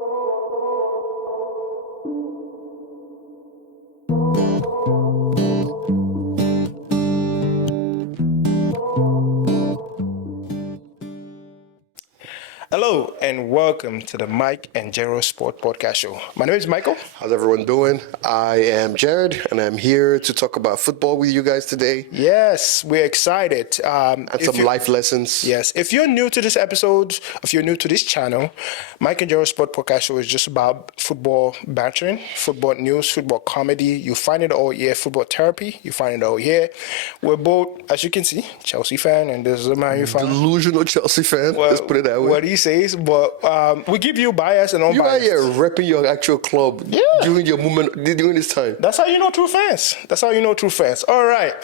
Hello and welcome to the Mike and Gerald Sport Podcast Show. My name is Michael. How's everyone doing? I am Jared and I'm here to talk about football with you guys today. Yes, we're excited. And some life lessons. Yes, if you're new to this episode, if you're new to this channel, Mike and Gerald Sport Podcast Show is just about football bantering, football news, football comedy. You find it all here. Football therapy, you find it all here. We're both, as you can see, Chelsea fan, and this is a Man U fan. Delusional Chelsea fan. Well, let's put it that way. What he says, but we give you bias and unbiased. You are here repping your actual club during your movement, during this time. That's how you know true fans. All right.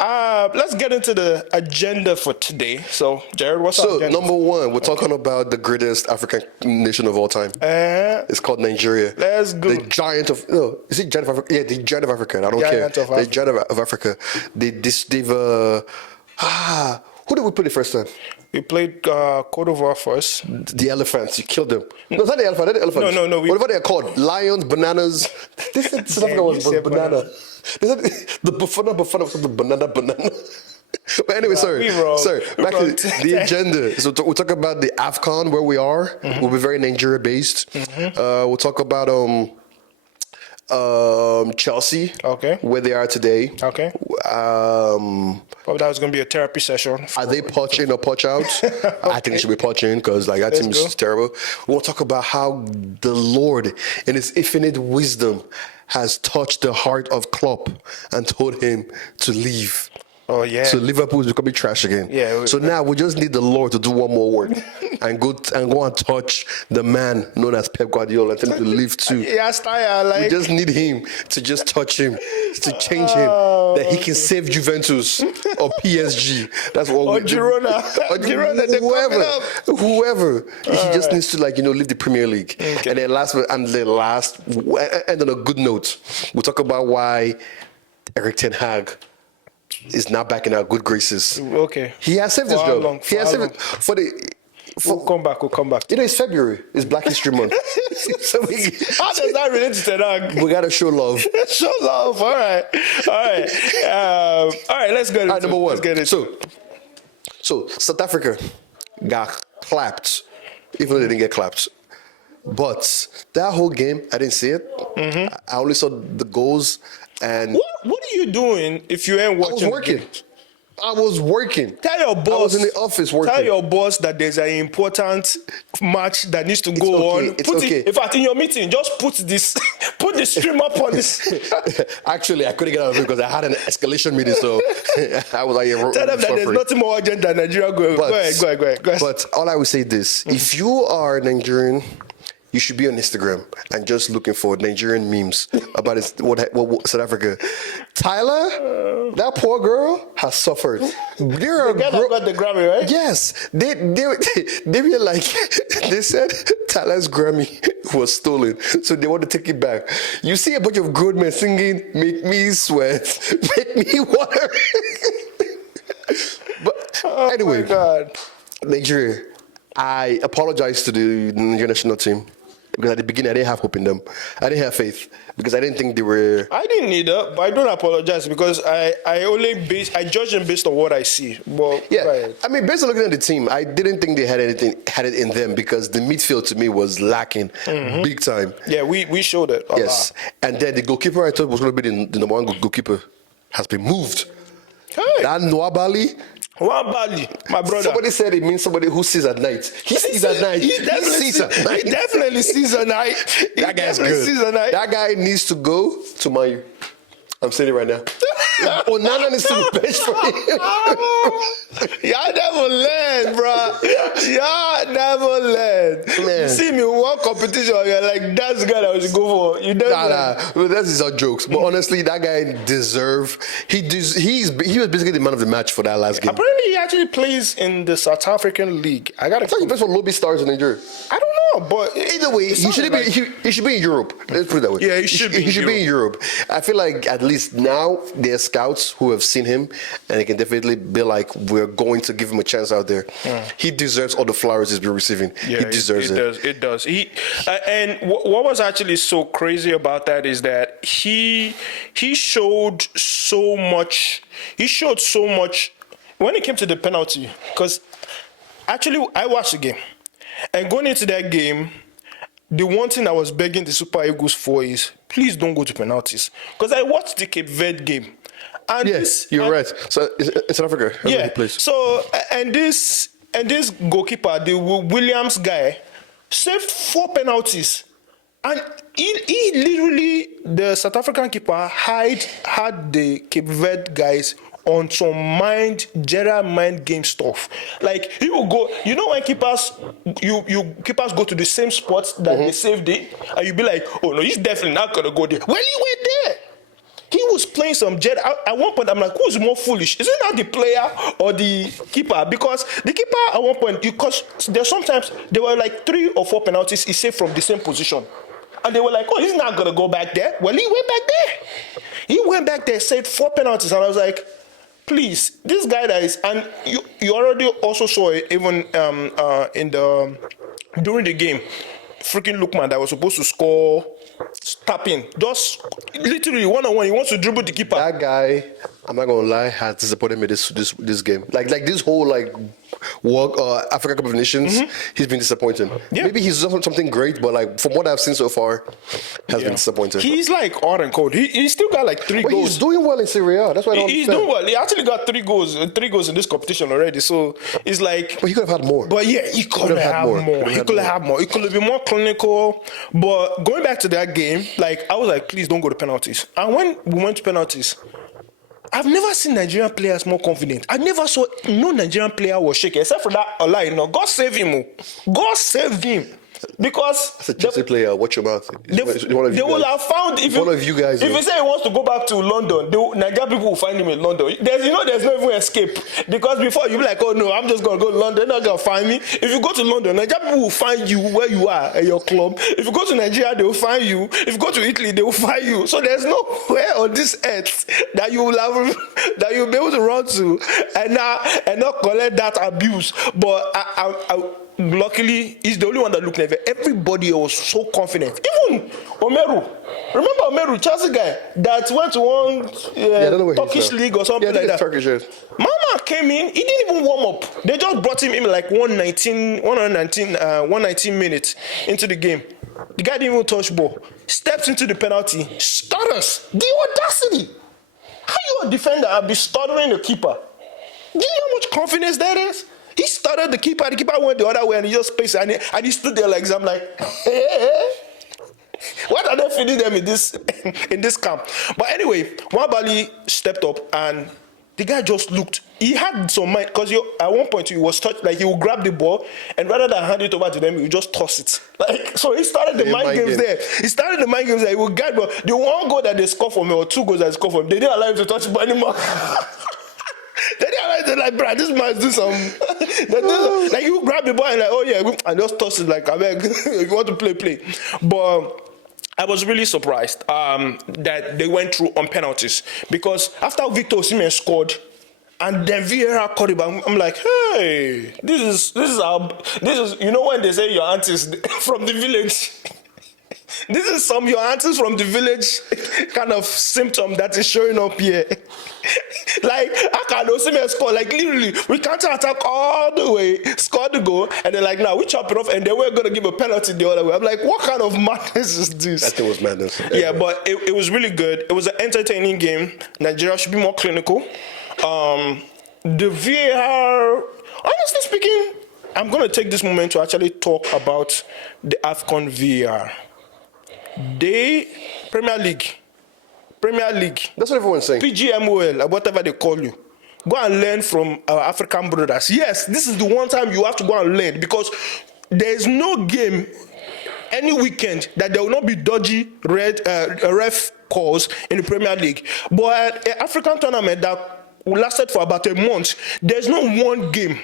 Let's get into the agenda for today. So, Jared, what's up? So, number one, we're talking about the greatest African nation of all time. It's called Nigeria. Let's go. The giant of, no, is it giant of Africa? Yeah, the giant of Africa. I don't care. The giant of Africa. Who did we play the first time? We played Cote d'Ivoire first. The elephants. You killed them. No, it's not the elephant. The elephants. No. Whatever they're called. Lions, bananas. They said South Africa was banana. They said the bafana was the banana. But anyway, sorry. Back to the agenda. So we'll talk about the Afcon, where we are. Mm-hmm. We'll be very Nigeria-based. Mm-hmm. We'll talk about Chelsea, where they are today. Okay. Probably that was going to be a therapy session. Are they Poch In or Poch Out? I think it should be Poch In because that team is terrible. We'll talk about how the Lord, in His infinite wisdom, has touched the heart of Klopp and told him to leave. Oh, yeah. So Liverpool is becoming trash again. Yeah. So now we just need the Lord to do one more work and go and touch the man known as Pep Guardiola and tell him to leave too. We just need him to just touch him, to change him, that he can save Juventus or PSG. That's what or Girona. Whoever. He just needs to leave the Premier League. Okay. And then and on a good note, we'll talk about why Eric Ten Hag is now back in our good graces. Okay. He has saved his job. He has saved it for the. We'll come back. It's February. It's Black History Month. So how does that relate to Ten Hag? We gotta show love. Show love. All right. Let's get into number one. Let's get into So South Africa got clapped, even though they didn't get clapped. But that whole game, I didn't see it. Mm-hmm. I only saw the goals. And what are you doing if you ain't watching? I was working. Tell your boss. I was in the office working. Tell your boss that there's an important match that needs to go on. In fact, in your meeting, just put the stream up on this. Actually, I couldn't get out of it because I had an escalation meeting, so I was like, tell them that there's nothing more urgent than Nigeria going. Go ahead. But all I would say this: if you are Nigerian, you should be on Instagram and just looking for Nigerian memes about what South Africa. Tyler, that poor girl has suffered. The girl that got the Grammy, right? Yes. They were like, they said Tyler's Grammy was stolen, so they want to take it back. You see a bunch of grown men singing, "Make me sweat, make me water." But anyway, my God. Nigeria, I apologize to the Nigerian national team. Because at the beginning, I didn't have hope in them. I didn't have faith because I didn't think they were. I didn't need that, but I don't apologize because I judge them based on what I see. But yeah, right. I mean, based on looking at the team, I didn't think they had it in them because the midfield to me was lacking big time. Yeah, we showed it. Yes, and then the goalkeeper I thought was going to be the number one goalkeeper has been moved. Hey. That Nwabali. Bali, my brother. Somebody said it means somebody who sees at night. He sees at night. He definitely sees at night. That guy's good. That guy needs to go to Man U. I'm saying it right now. Onana needs to be benched for him. Y'all never learn, bro. Y'all never learn. Man. You see me in one competition, you're like, that's the guy that was go for. You never Well, that is all jokes. But honestly, that guy he was basically the man of the match for that last game. Apparently, he actually plays in the South African League. I thought he plays for Lobby Stars in Nigeria. I don't No, but either way, he should be. He should be in Europe. Let's put it that way. Yeah, he should be. He should be in Europe. I feel like at least now there are scouts who have seen him, and they can definitely be like, we're going to give him a chance out there. He deserves all the flowers he's been receiving. Yeah, he deserves it. It does. He and what was actually so crazy about that is that he showed so much. He showed so much when it came to the penalty. Because actually, I watched the game, and going into that game, the one thing I was begging the Super Eagles for is, please don't go to penalties. Because I watched the Cape Verde game. And yes, you're right. So in South Africa, yeah. So and this goalkeeper, the Williams guy, saved 4 penalties, and he literally, the South African keeper had the Cape Verde guys on some general mind game stuff. Like he will go, you know, when keepers keepers go to the same spots that they saved it, and you be like, oh no, he's definitely not gonna go there. Well, he went there. He was playing some jet. At one point, I'm like, who's more foolish? Is it not the player or the keeper? Because the keeper, at one point, because there's sometimes there were like 3 or 4 penalties he saved from the same position. And they were like, oh, he's not going to go back there. Well, he went back there. He went back there, saved 4 penalties. And I was like, please, this guy that is, and you already also saw it even during the game. Freaking Lookman that was supposed to score, tapping, just literally one-on-one. He wants to dribble the keeper. That guy, I'm not gonna lie, has disappointed me this game. Like this whole World Africa Cup of Nations, he's been disappointing. Yeah. Maybe he's done something great, but like from what I've seen so far, has been disappointing. He's like hot and cold. He still got like 3 goals. He's doing well in Serie A. That's why I don't He's understand. doing well. He actually got 3 goals in this competition already. So it's like. But he could have had more. But yeah, he could have had more. He could have had more. He could have been more clinical. But going back to that game, like I was like, please don't go to penalties. And when we went to penalties, I've never seen Nigerian players more confident. I never saw no Nigerian player was shaking, except for that Allah, you know. God save him. God save him. Because as a Chelsea player, watch your mouth. They will have found if you say he wants to go back to London, Nigerian people will find him in London. There's no even escape. Because before you'll be like, oh no, I'm just gonna go to London, they're not gonna find me. If you go to London, Nigerian people will find you where you are at your club. If you go to Nigeria, they will find you. If you go to Italy, they will find you. So there's nowhere on this earth that you will have that you'll be able to run to and not collect that abuse. But I luckily, he's the only one that looked like it. Everybody was so confident. Even Omeru. Remember Omeru, Chelsea guy that went to one Turkish league or something like that. Turkish, yes. Mama came in, he didn't even warm up. They just brought him in like 119 minutes into the game. The guy didn't even touch ball. Steps into the penalty, stutters. The audacity. How you a defender and be stuttering the keeper? Do you know how much confidence that is? He started the keeper went the other way and he just spaced and he stood there like I'm like, hey. What are they feeding them in this camp? But anyway, Nwabali stepped up and the guy just looked. He had some mind because at one point he was touched, like he would grab the ball and rather than hand it over to them, he would just toss it. Like so, he started the mind games there. He started the mind games there. He would guide, but the 1 goal that they scored for me or 2 goals that they scored for me, they didn't allow him to touch the ball anymore. They're like, bro, this man do some. Like you grab the ball and like, oh yeah, and just toss it like, I beg, if you want to play. But I was really surprised that they went through on penalties because after Victor Osimhen scored and then Vieira caught it back, I'm like, hey, this is you know when they say your aunties from the village. This is your aunties from the village kind of symptom that is showing up here. Like, I can Osimhen score, like literally, we counter-attack all the way, score the goal, and they're like, now we chop it off, and then we're going to give a penalty the other way. I'm like, what kind of madness is this? That thing was madness. Yeah, but it was really good. It was an entertaining game. Nigeria should be more clinical. The VAR, honestly speaking, I'm going to take this moment to actually talk about the Afcon VAR. Premier League. That's what everyone's saying. PGMOL, whatever they call you. Go and learn from our African brothers. Yes, this is the one time you have to go and learn because there is no game any weekend that there will not be dodgy ref calls in the Premier League. But an African tournament that lasted for about a month, there's no one game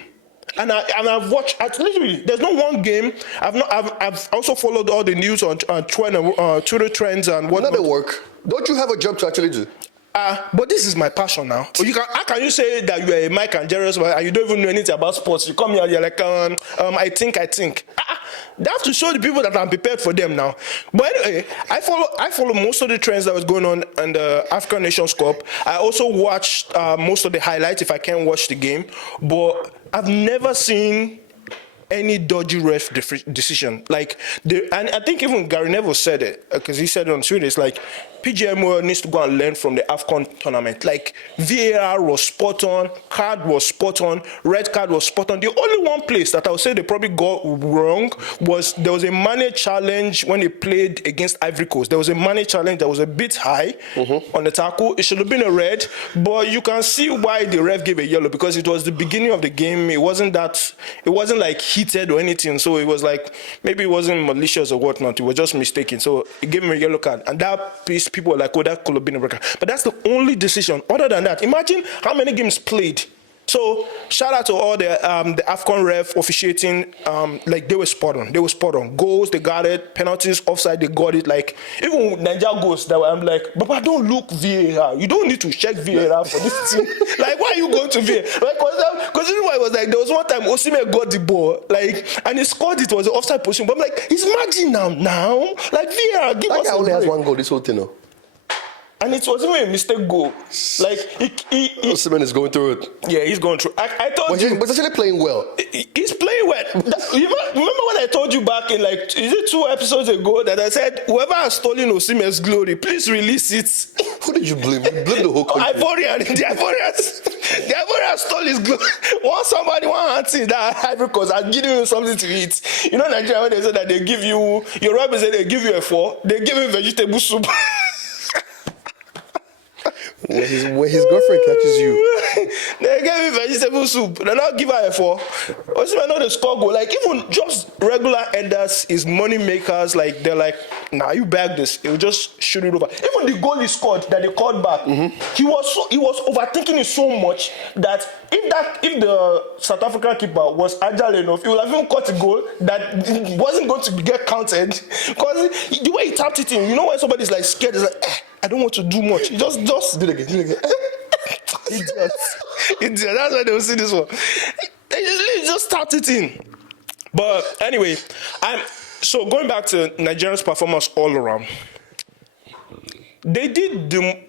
And I've watched. Literally, there's no one game. I've also followed all the news on Twitter trends and whatnot. Not at work. Don't you have a job to actually do? But this is my passion now. How can you say that you are a Mike and Jerry's and you don't even know anything about sports? You come here and you're like, I think. They have to show the people that I'm prepared for them now. But anyway, I follow most of the trends that was going on in the African Nations Cup. I also watched most of the highlights if I can't watch the game. But I've never seen any dodgy ref decision. And I think even Gary Neville said it, because he said it on Twitter. It's like, PGMO needs to go and learn from the Afcon tournament. Like, VAR was spot on, card was spot on, red card was spot on. The only one place that I would say they probably got wrong was there was a money challenge when they played against Ivory Coast. There was a money challenge that was a bit high on the tackle. It should have been a red, but you can see why the ref gave a yellow, because it was the beginning of the game. It wasn't like heated or anything. So it was like, maybe it wasn't malicious or whatnot. It was just mistaken. So it gave him a yellow card. And that piece, people were like, oh, that could have been a record. But that's the only decision. Other than that, imagine how many games played. So shout out to all the Afcon ref officiating. They were spot on. They were spot on. Goals, they got it. Penalties, offside, they got it. Like, even Nigeria goals, that I'm like, Baba, don't look VAR. You don't need to check VAR for this team. Like, why are you going to VAR? Like, because you know why it was like, there was one time Osimhen got the ball, like, and he scored it, was an offside position. But I'm like, it's margin now. Like, VAR, give us a break. That guy only has one goal this whole thing, though. And it wasn't even a mistake goal. Like, Osimhen is going through it. Yeah, he's going through. I told you. But he's actually playing well. He's playing well. Remember when I told you back in, like, is it 2 episodes ago that I said, whoever has stolen Osimhen's glory, please release it. Who did you blame? You blame the whole country. The Ivorian stole his glory. One auntie in that Ivory Coast has given you something to eat. You know Nigeria, when they say that they give you, your rabbi said they give you a 4, they give you vegetable soup. When his girlfriend catches you, they gave me vegetable soup. They not give her a 4. Also, I know the score goal. Like, even just regular enders is money makers. Like, they're like, nah, you bag this. He'll just shoot it over. Even the goal he scored that they called back, he was overthinking it so much that if the South African keeper was agile enough, he would have even caught a goal that wasn't going to get counted. Because the way he tapped it in, you know when somebody's like scared, it's like, I don't want to do much. You just do it again. Idiot. That's why they will see this one. They just tapped it in. But anyway, so going back to Nigeria's performance all around. They did the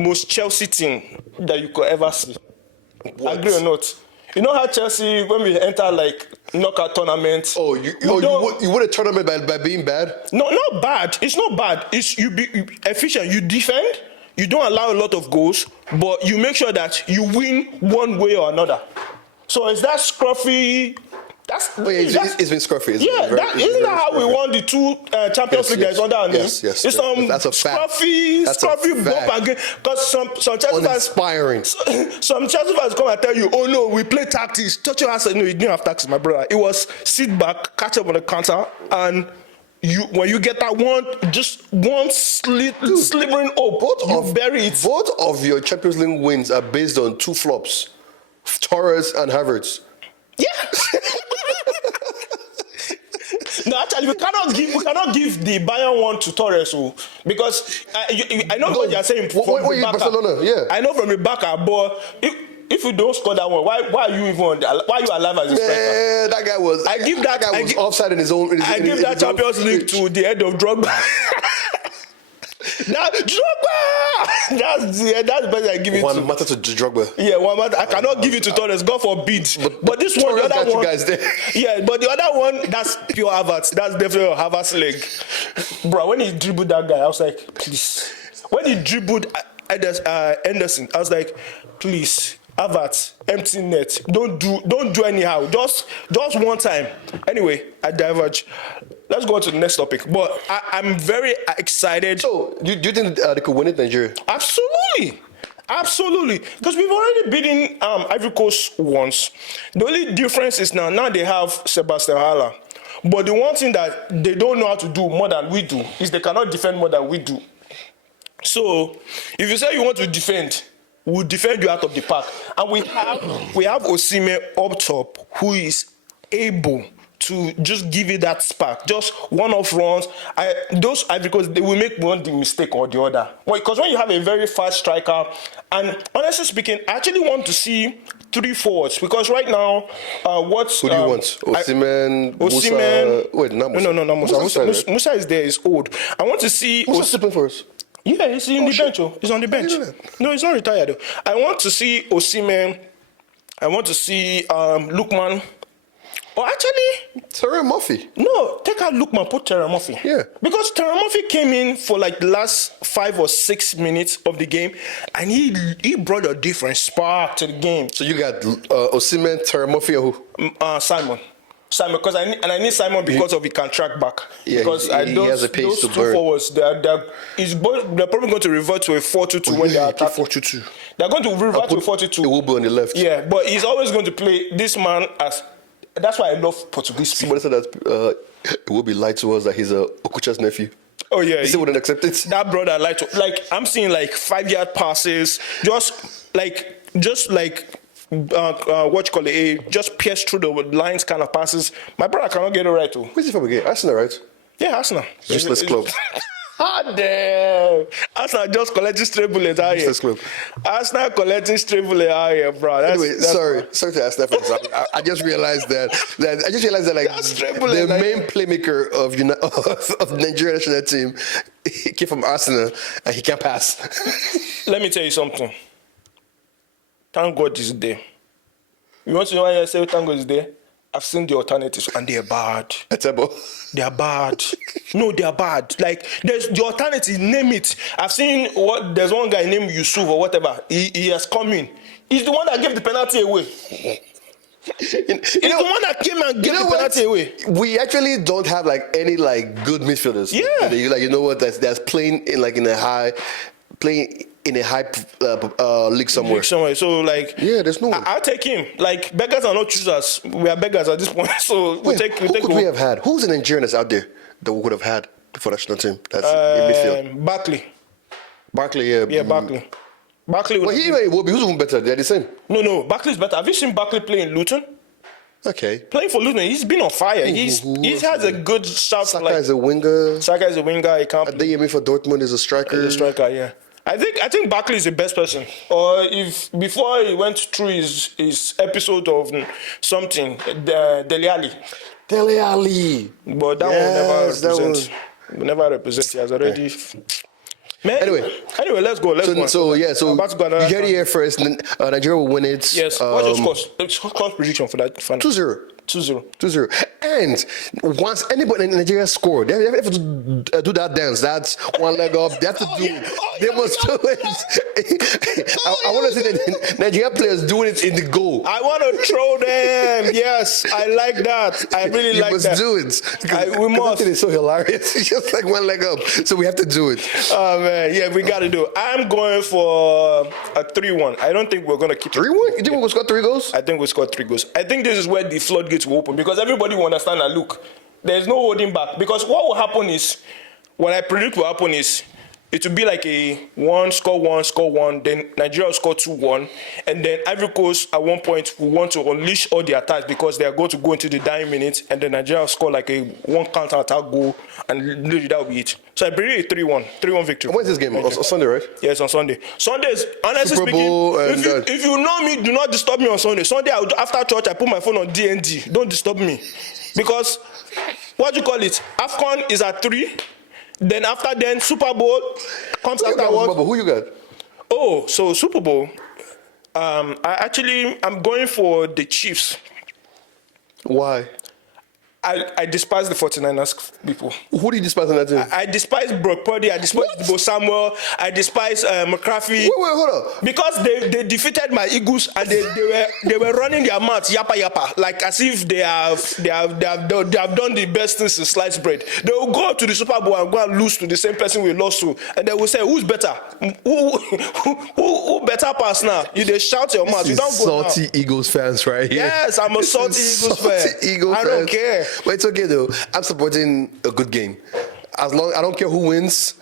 most Chelsea thing that you could ever see. What? Agree or not? You know how Chelsea, when we enter like knockout tournaments. Oh, you win a tournament by being bad? No, not bad. It's not bad. It's you be efficient. You defend. You don't allow a lot of goals, but you make sure that you win one way or another. So is that scruffy? It's been scruffy. Isn't that how we won the 2 Champions League guys under our name? Yes. It's that's a fact. Scruffy bump again. Because some Chelsea fans, some Chelsea fans come and tell you, oh no, we play tactics. Touch your ass. No, you didn't have tactics, my brother. It was sit back, catch up on the counter, and when you get that one slivering up, bury it. Both of your Champions League wins are based on 2 flops, Torres and Havertz. Yeah. No, actually, we cannot give the Bayern one to Torres, because I know what you're saying from Barcelona, yeah. I know from Rebecca, but if you don't score that one, why are you even why are you alive as a striker? Yeah, that guy was. That guy was offside in his own. I give that Champions League to the head of Drogba. Now, Drogba! That's the best I give it to. One matter to Drogba. Yeah, one matter. I cannot give it to Torres, God forbid. But this one, the other one. Guys there. Yeah, but the other one, that's pure Havertz. That's definitely a Havertz leg. Bro, when he dribbled that guy, I was like, please. When he dribbled Anderson, I was like, please. Havertz, empty net. Don't do anyhow. Just one time. Anyway, I diverge. Let's go on to the next topic. But I'm very excited. So, do you think they could win it, Nigeria? Absolutely. Because we've already beaten Ivory Coast once. The only difference is now they have Sebastian Haller. But the one thing that they don't know how to do more than we do is they cannot defend more than we do. So, if you say you want to defend, will defend you out of the park. And we have Osimhen up top who is able to just give you that spark, just one-off runs. Those Ivory Coast, they will make one mistake or the other. Because when you have a very fast striker, and honestly speaking, I actually want to see 3 forwards because right now, who do you want? Osimhen, Musa. Wait, not Musa. No, Musa. Musa is there. He's old. I want to see. Musa sleeping for us. Yeah, he's in the bench. He's on the bench. No, he's not retired though. I want to see Osimhen. I want to see Lookman. Or actually, Terry Murphy. No, take out Lookman, put Terry Murphy. Yeah. Because Terry Murphy came in for like the last 5 or 6 minutes of the game, and he brought a different spark to the game. So you got Osimhen, Terry Murphy, or who? Simon, because I need Simon because of he can track back. Yeah, because he has a pace those to two burn. forwards, they're probably going to revert to a 4-2-2 when they are attacking. 4-2-2. They're going to revert to a 4-2-2. It will be on the left. Yeah, but he's always going to play this man as. That's why I love Portuguese people. Somebody said that it will be lied to us that he's Okucha's nephew. Oh yeah, he still wouldn't accept it. That brother I'm seeing like 5-yard passes, just like what you call it, just pierce through the lines kind of passes. My brother cannot get it right too. Where's he from again? Arsenal, right? Yeah, Arsenal. Useless club. Damn. Arsenal just collecting stray bullets out here. Club. Arsenal collecting stray bullets out here, bro. Sorry to ask that for this. I just realized that like the main playmaker of the Nigerian national team he came from Arsenal and he can't pass. Let me tell you something. Thank God is there. You want to know why I say thank God is there? I've seen the alternatives and they're bad. They are bad. No, they are bad. Like there's the alternative, name it. I've seen there's one guy named Yusuf or whatever. He has come in. He's the one that gave the penalty away. He's the one that came and gave the penalty away. We actually don't have like any like good midfielders. Yeah. That's playing in a high league somewhere. So like, yeah, there's no one. I'll take him. Like beggars are not choosers. We are beggars at this point. So who could we have had? Who's an Nigerian that's out there that we could have had for the national team? That's in midfield. Barkley, yeah. Yeah, Barkley. Well, who's even better? They're the same. No, Barkley's better. Have you seen Barkley play in Luton? Okay. Playing for Luton, he's been on fire. He has a good shot. Saka is a winger. He can't. Adeyemi for Dortmund is a striker. He's a striker, yeah. I think Barkley is the best person. Or if before he went through his episode of something, Dele Alli. But that will never represent. He has already. Man, anyway, let's go. So you heard it here first. Nigeria will win it. Yes. What's your score prediction for that final? 2-0. 2-0. And once anybody in Nigeria score, they have to do that dance. That's one leg up. They have to do it. They must do it. I want to see the Nigerian players doing it in the goal. I want to throw them. Yes, I like that. I really like that. You must do it. We must. It's so hilarious. It's just like one leg up. So we have to do it. Oh, man. Yeah, we got to do it. I'm going for a 3-1. I don't think we're going to keep 3-1? You think we'll score 3 goals? I think we'll score 3 goals. I think this is where the floodgates will open because everybody will understand that, look, there's no holding back. Because what will happen is, what I predict will happen is, it will be like a score one, then Nigeria will score 2-1, and then Ivory Coast at one point will want to unleash all the attacks because they are going to go into the dying minutes, and then Nigeria will score like a 1 counter-attack goal, and literally that will be it. So I predict a 3-1 victory. When's this game? On Sunday, right? Yes, on Sunday. Sundays, honestly Super Bowl speaking, if you know me, do not disturb me on Sunday. Sunday, after church, I put my phone on D&D. Don't disturb me. Because, what do you call it? Afcon is at 3. Then after Super Bowl comes afterwards. Who you got? Oh, so Super Bowl. I'm going for the Chiefs. Why? I despise the 49ers people. Who do you despise on that team? I despise Brock Purdy. I despise Bo Samuel. I despise McCaffrey. Wait, hold on. Because they defeated my Eagles and they were running their mouths yappa like as if they have done the best things in sliced bread. They will go to the Super Bowl and go and lose to the same person we lost to, and they will say, "Who's better? Who better pass now?" You they shout your mouth. You don't go salty now. Eagles fans right here. Yes, I'm a salty Eagles fan. I don't care. But it's okay though. I'm supporting a good game. As long I don't care who wins.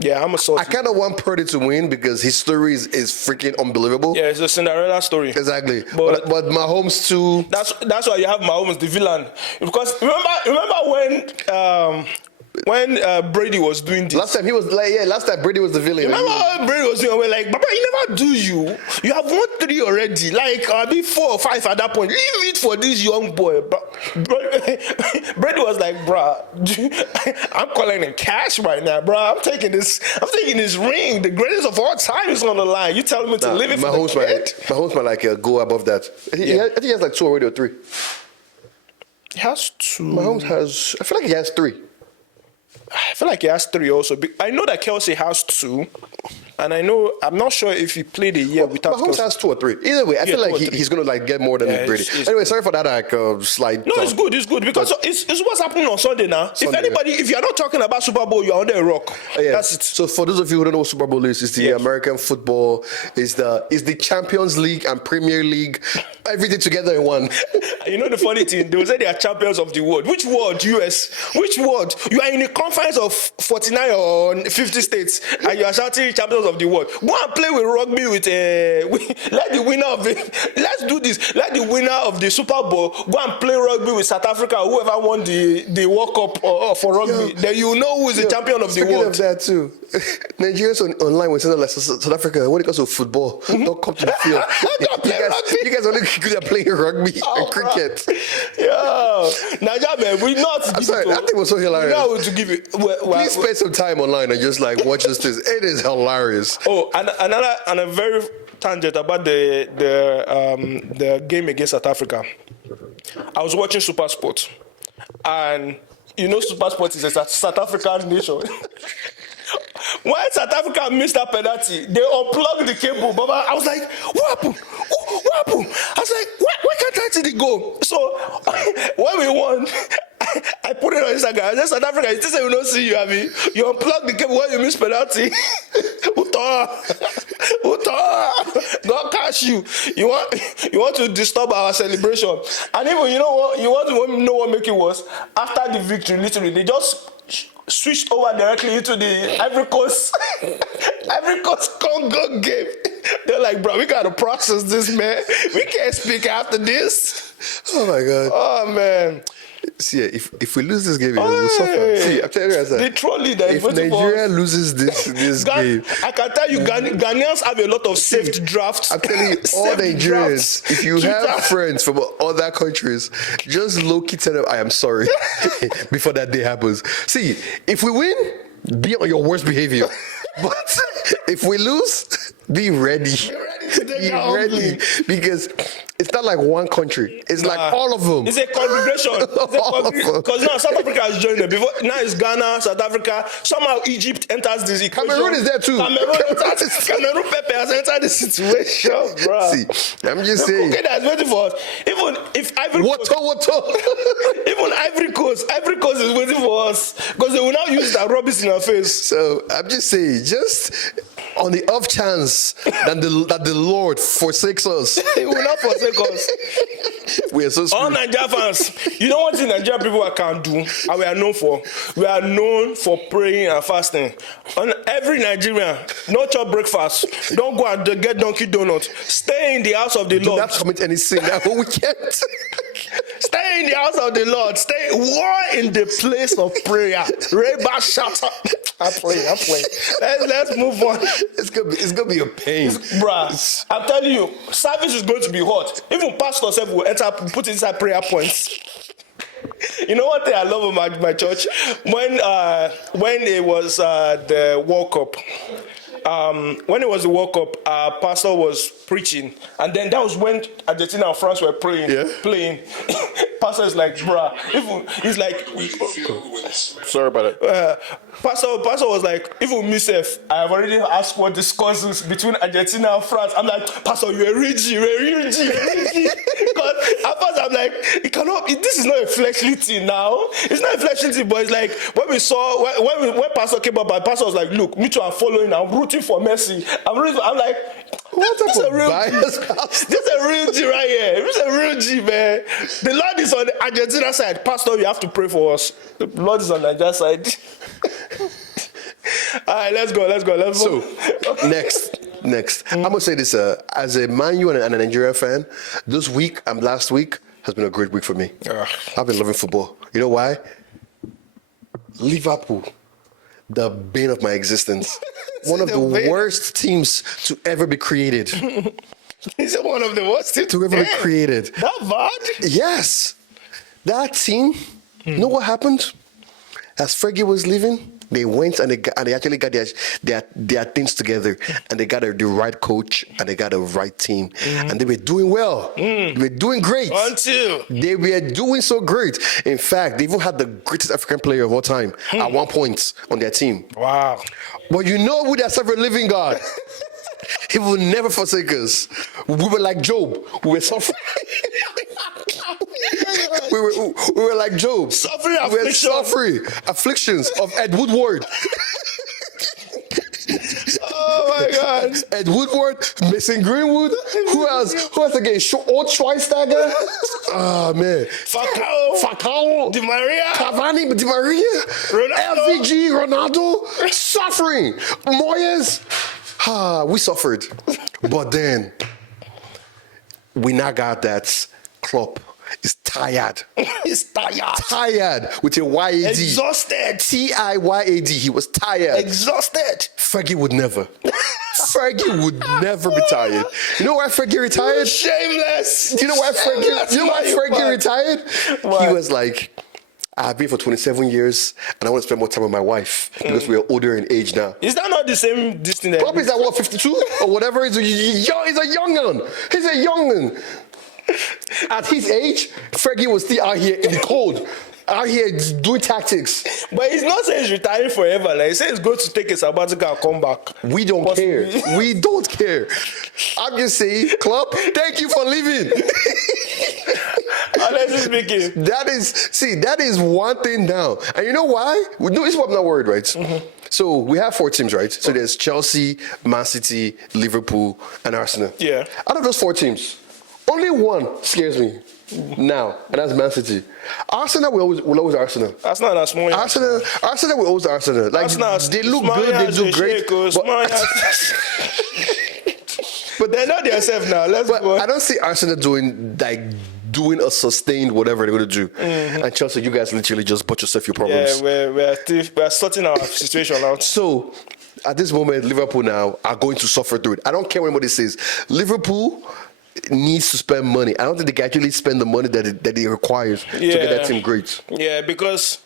Yeah, I'm a salty. I kind of want Purdy to win because his story is freaking unbelievable. Yeah, it's a Cinderella story. Exactly. But Mahomes too. That's why you have Mahomes the villain. Because remember when Brady was doing this. Last time Brady was the villain. Remember when Brady was doing, we're like, Baba, you never do you. You have won 3 already. Like, I'll be 4 or 5 at that point. Leave it for this young boy. Brady was like, bruh, I'm calling in cash right now, bruh. I'm taking this ring. The greatest of all time is on the line. You telling me to leave it for the kid? Mahomes might like go above that. I think he has like 2 already or 3. He has 2. Mahomes has, I feel like he has 3. I feel like he has 3 also. I know that Kelsey has 2. And I'm not sure if he played a year without Mahomes Kelsey. has 2 or 3. Either way, I feel like he's going to like get more than Brady. Anyway, sorry for that slide. No, it's good because it's what's happening on Sunday now. If you're not talking about Super Bowl, you're under a rock. That's it. So for those of you who don't know what Super Bowl is, it's the American football, is the Champions League and Premier League, everything together in one. You know the funny thing, they will say they are champions of the world. Which world, US? Which world? You are in a conference of 49 or 50 states and you are shouting champions of the world. Go and play with rugby with let the winner of let's do this. Let the winner of the Super Bowl go and play rugby with South Africa, whoever won the World Cup for rugby. Then you know who is the champion of the world. Speaking of that too, Nigerians online were saying like South Africa, when it comes to football, don't come to the field. you guys only good at playing rugby and cricket. Yeah, Nigeria, man, we not. I'm sorry, that thing was so hilarious. No, to give it. Please spend some time online and just like watch this thing. It is hilarious. Oh, and a very tangent about the game against South Africa. I was watching Super Sport, and you know Super Sport is a South African nation. When South Africa missed that penalty, they unplugged the cable. Baba, I was like, what happened? What happened? I was like, why can't I see the goal? So when we won, I put it on Instagram. I said, South Africa, you still say we don't see you, Abby. You unplug the cable when you miss penalty. God catch you. You want to disturb our celebration. And even, you know what? You want to know what make it worse? After the victory, literally, they just switched over directly into the Ivory Coast Congo game. They're like, bro, we gotta process this, man. We can't speak after this. Oh my God. Oh man. See, if we lose this game, we'll suffer. See, I'm telling you guys that. The trolley that if Nigeria loses this game, I can tell you, Ghanaians have a lot of saved drafts. I'm telling you, all Nigerians, if you have friends from other countries, just low-key tell them, I am sorry, before that day happens. See, if we win, be on your worst behavior. But if we lose, be ready. Be ready. Because it's not like one country. It's like all of them. It's a congregation. Because now South Africa has joined them. Before, now it's Ghana, South Africa. Somehow Egypt enters this equation. Cameroon is there too. Cameroon Pepe has entered the situation, bro. See, I'm just saying. Okay, that's waiting for us. Even if Ivory Coast, Ivory Coast is waiting for us because they will now use that rubbish in our face. So I'm just saying, just on the off chance that the Lord forsakes us, He will not forsake us. We are so screwed. All Nigeria fans, you know what thing Nigeria people can do, and we are known for? We are known for praying and fasting. On every Nigerian, no chop breakfast. Don't go and get donkey donut. Stay in the house of the Lord. Do not commit any sin that we can't. Stay in the house of the Lord. Stay war in the place of prayer. Reba shatter. I'm playing. Let's move on. It's gonna be a pain. Bruh, I'm telling you, service is going to be hot. Even pastor self will put inside prayer points. You know what thing I love about my church? When it was the World Cup, when it was the World Cup, our pastor was preaching, and then that was when Argentina and France were playing. Pastor is like, bruh, he's like, sorry about it. Pastor was like, even myself, I have already asked what discussions between Argentina and France. I'm like, Pastor, you're a Reggie. Because at first I'm like, this is not a fleshly thing now. It's not a fleshly thing, but it's like, when we saw, when Pastor came up, Pastor was like, look, me too, I'm following, I'm rooting for Messi. I'm like, what type of bias? This is a real G right here. This is a real G, man. The Lord is on the Argentina side. Pastor, you have to pray for us. The Lord is on the Nigeria side. All right, let's go. So, next. I'm going to say this, as a Man U and a Nigerian fan, last week has been a great week for me. I've been loving football. You know why? Liverpool, the bane of my existence. One of the worst teams to ever be created. Is it one of the worst teams to ever be created? That bad? Yes. That team, you know what happened? As Fergie was leaving, they went and they actually got their things together, and they got the right coach and they got the right team, and they were doing well. They were doing great. 1-2. They were doing so great. In fact, they even had the greatest African player of all time at one point on their team. Wow. But you know who their ever-living God? He will never forsake us. We were like Job. We were suffering. we were like Job. Suffering we were suffering afflictions of Ed Woodward. Oh my God. Ed Woodward, Mason Greenwood. Who else again? Old Schweinsteiger. Oh man. Falcao. Di Maria. Cavani, Di Maria. Ronaldo. LVG, Ronaldo. Suffering. Moyes. We suffered. But then we now got that Klopp is tired. He's tired. Tired with a Y-A-D. Exhausted. T-I-Y-A-D. He was tired. Exhausted. Fergie would never. Fergie would never be tired. You know why Fergie retired? Shameless. You know why Fergie retired? Why? He was like, I've been for 27 years and I want to spend more time with my wife because we are older in age now. Is that not the same distance? Probably is that what, 52 or whatever? He's a young'un. He's a young'un. At his age, Fergie was still out here in the cold. Out here doing tactics. But he's not saying he's retiring forever. Like, he says he's going to take a sabbatical and come back. We don't care. We don't care. I'm just saying, Klopp, thank you for leaving. Honestly speaking. That is one thing now. And you know why? This is what I'm not worried, right? Mm-hmm. So we have 4 teams, right? So there's Chelsea, Man City, Liverpool, and Arsenal. Yeah. Out of those 4 teams, only one scares me now, and that's Man City. Arsenal will always Arsenal. Arsenal that's small. Arsenal will always Arsenal. Like they look good, they do great. But they're not themselves now. But I don't see Arsenal doing a sustained whatever they're going to do. Mm-hmm. And Chelsea, you guys literally just bought yourself your problems. Yeah, we're sorting our situation out. So at this moment, Liverpool now are going to suffer through it. I don't care what anybody says. Liverpool needs to spend money. I don't think they can actually spend the money that it requires to get that team great. Yeah, because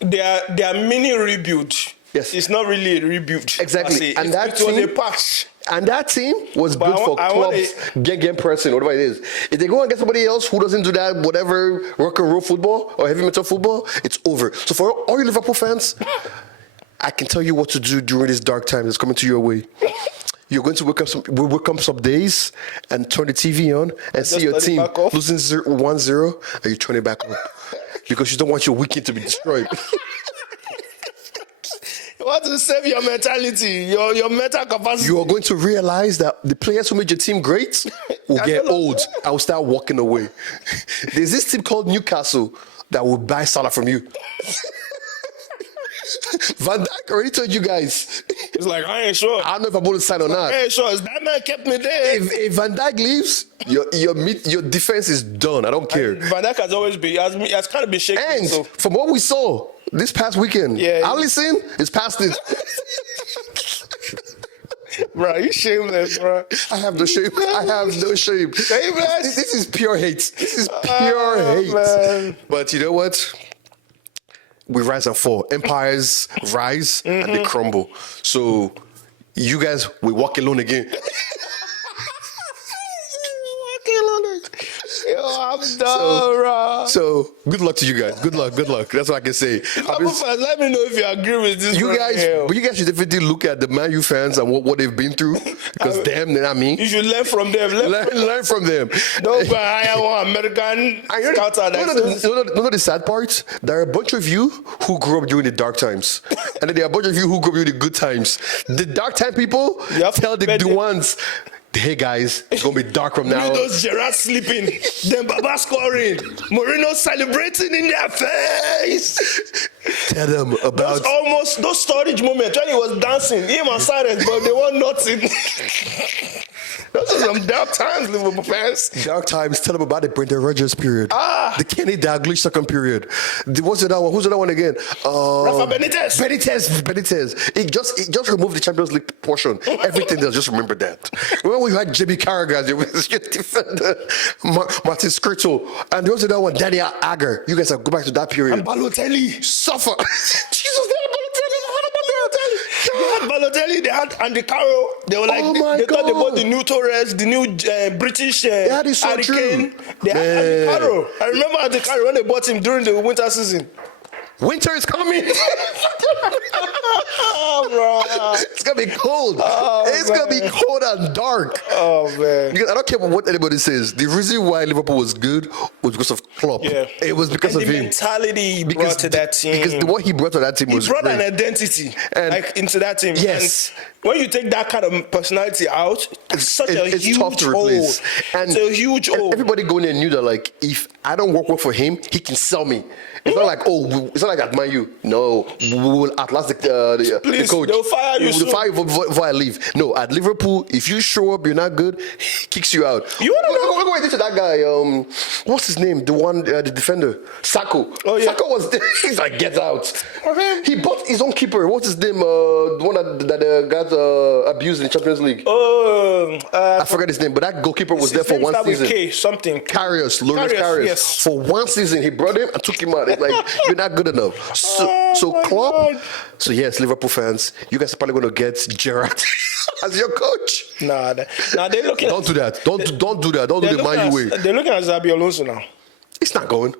they are mini rebuild. Yes. It's not really a rebuild. Exactly. And it was a patch. And that team was built for clubs, game pressing, whatever it is. If they go and get somebody else who doesn't do that, whatever, rock and roll football or heavy metal football, it's over. So for all you Liverpool fans, I can tell you what to do during this dark time that's coming to your way. You're going to wake up some days and turn the TV on and see your team losing 1-0 and you turn it back on because you don't want your weekend to be destroyed. You want to save your mentality, your mental capacity. You are going to realize that the players who made your team great will get old. I will start walking away. There's this team called Newcastle that will buy Salah from you. Van Dijk already told you guys. It's like, I ain't sure. I don't know if I'm going to sign or not. I ain't sure. That man kept me there. If Van Dijk leaves, your defense is done. I don't care. Van Dijk has always been, has kind of been shaking. And from what we saw this past weekend, Alisson is past it. Bro, you shameless, bro. I have no shame. Shameless. This is pure hate. Hate. Man. But you know what? We rise and fall. Empires rise and they crumble. So you guys, we walk alone again. Yo, I'm done, bro. So good luck to you guys. Good luck. That's what I can say. Let me know if you agree with this. You guys should definitely look at the Man U fans and what they've been through. Because damn, you know what I mean? You should learn from them. Learn from them. Don't go hire one American scouter. You know the sad part? There are a bunch of you who grew up during the dark times. And then there are a bunch of you who grew up during the good times. The dark time people tell the ones, hey guys, it's gonna be dark from now. Those Gerrard sleeping, then Baba scoring, Mourinho celebrating in their face. Tell them about those storage moments when he was dancing, him and Cyrus, but they want nothing. Those are some dark times, Liverpool fans. Dark times. Tell them about the Brendan Rodgers period. The Kenny Dalglish second period. What's the other one? Who's the other one again? Rafa Benitez. Benitez. It just removed the Champions League portion. Everything else, just remember that. Remember when you had JB Carragher, there was your defender, Martin Skrtel, and there was the other one, Daniel Agger. You guys have go back to that period. And Balotelli. Suffer. Jesus, Balotelli, they had Andy Carroll. They were like, they thought they bought the new Torres, the new British Harry Kane. They had Andy Carroll. I remember Andy Carroll when they bought him during the winter season. Winter is coming. Bro. It's gonna be cold. It's gonna be cold and dark. Oh man! Because I don't care what anybody says. The reason why Liverpool was good was because of Klopp. Yeah. It was because of the him. mentality he brought to that team. Because what he brought to that team was he brought great. an identity into that team. Yes. And when you take that kind of personality out, it's such a huge tough to replace. And it's a huge hole. Everybody going there knew that, like, if I don't work well for him, he can sell me. It's not like, it's not like I admire you. No, we will outlast the coach. They'll fire you. They'll fire you before I leave. No, at Liverpool, if you show up, you're not good, he kicks you out. You want to know? Look what he did to that guy. What's his name? The one, the defender, Sacco. Oh yeah. Sacco was there. He's like, get out. Okay. He bought his own keeper. What's his name? The one that got abused in the Champions League. I forgot his name, but that goalkeeper was there for one season. K, something. Lorenz Karius. Yes. For one season, he brought him and took him out. It's like, you're not good enough. So Klopp. God. So yes, Liverpool fans, you guys are probably going to get Gerrard as your coach. Nah, they're looking. Don't do that. Don't do that. Don't do the Man U way. They're looking at Xabi Alonso now. It's not going.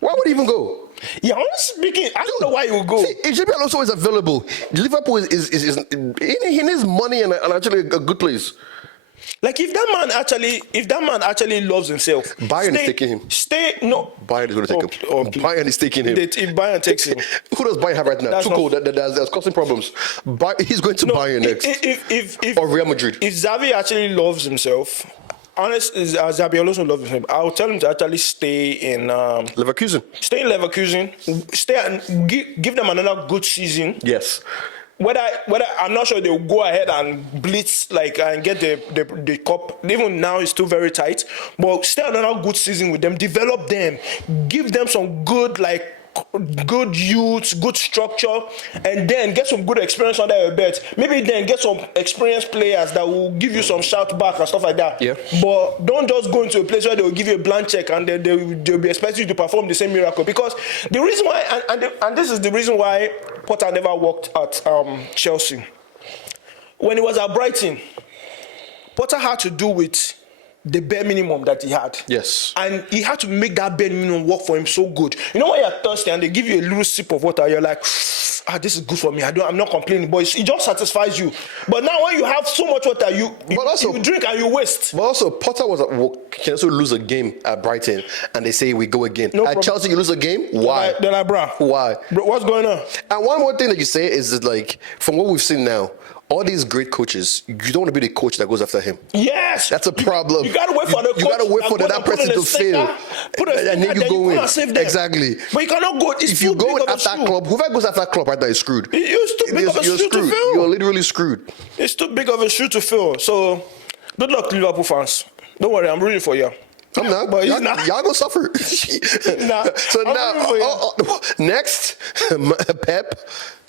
Why would he even go? Yeah, honestly speaking, I don't know why he would go. See, if Xabi Alonso is available, Liverpool is he needs money and actually a good place. Like if that man actually loves himself, Bayern is taking him. Bayern is going to take him. Bayern is taking him. If Bayern takes him, who does Bayern have right now? Tuchel, that's causing problems. He's going to Bayern next. Or Real Madrid. If Xavi actually loves himself, honestly, Xabi Alonso loves himself, I'll tell him to actually stay in Leverkusen. Stay in Leverkusen. Stay and give them another good season. Yes. Whether I'm not sure they'll go ahead and blitz and get the cup. Even now it's still very tight. But stay another good season with them. Develop them. Give them some good youths, good structure, and then get some good experience under your belt. Maybe then get some experienced players that will give you some shout back and stuff like that. Yeah. But don't just go into a place where they will give you a blank check and they'll be expecting you to perform the same miracle. Because the reason why, and this is the reason why Potter never worked at Chelsea. When he was at Brighton, Potter had to do with the bare minimum that he had. Yes. And he had to make that bare minimum work for him so good. You know when you're thirsty and they give you a little sip of water, you're like, this is good for me. I'm not complaining, but it just satisfies you. But now when you have so much water, you drink and you waste. But also, Potter can also lose a game at Brighton, and they say we go again. No at problem. Chelsea, you lose a game. Why? They're like, bruh. Why? Bro, what's going on? And one more thing that you say is that, like, from what we've seen now, all these great coaches, you don't want to be the coach that goes after him. Yes, that's a problem. You gotta wait for the coach. You gotta wait for that person to fail, and then you go in. Exactly. But you cannot go. If you go after Klopp, whoever goes after Klopp right now is screwed. You're too big of a shoe to fill. You're literally screwed. It's too big of a shoe to fill. So, good luck, Liverpool fans. Don't worry, I'm rooting for you. I'm not, but y'all gonna suffer. Nah, so now, next, Pep.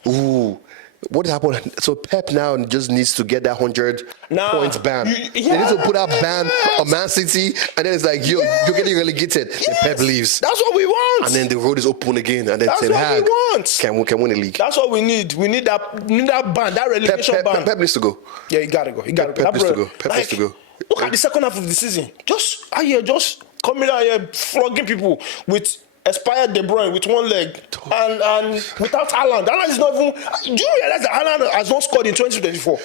Ooh. What happened? So Pep now just needs to get that 100 points ban. They need to put that ban on Man City, and then it's like, you're getting relegated. Yes. And Pep leaves. That's what we want. And then the road is open again, and then that's what we want. Can win the league. That's what we need. We need that ban, that relegation ban. Pep needs to go. Yeah, you gotta go. Pep needs to go. Pep needs to go. Look at the second half of the season. Just coming out here flogging people with expired De Bruyne with one leg and without Haaland. Haaland is not even. Do you realize that Haaland has not scored in 2024?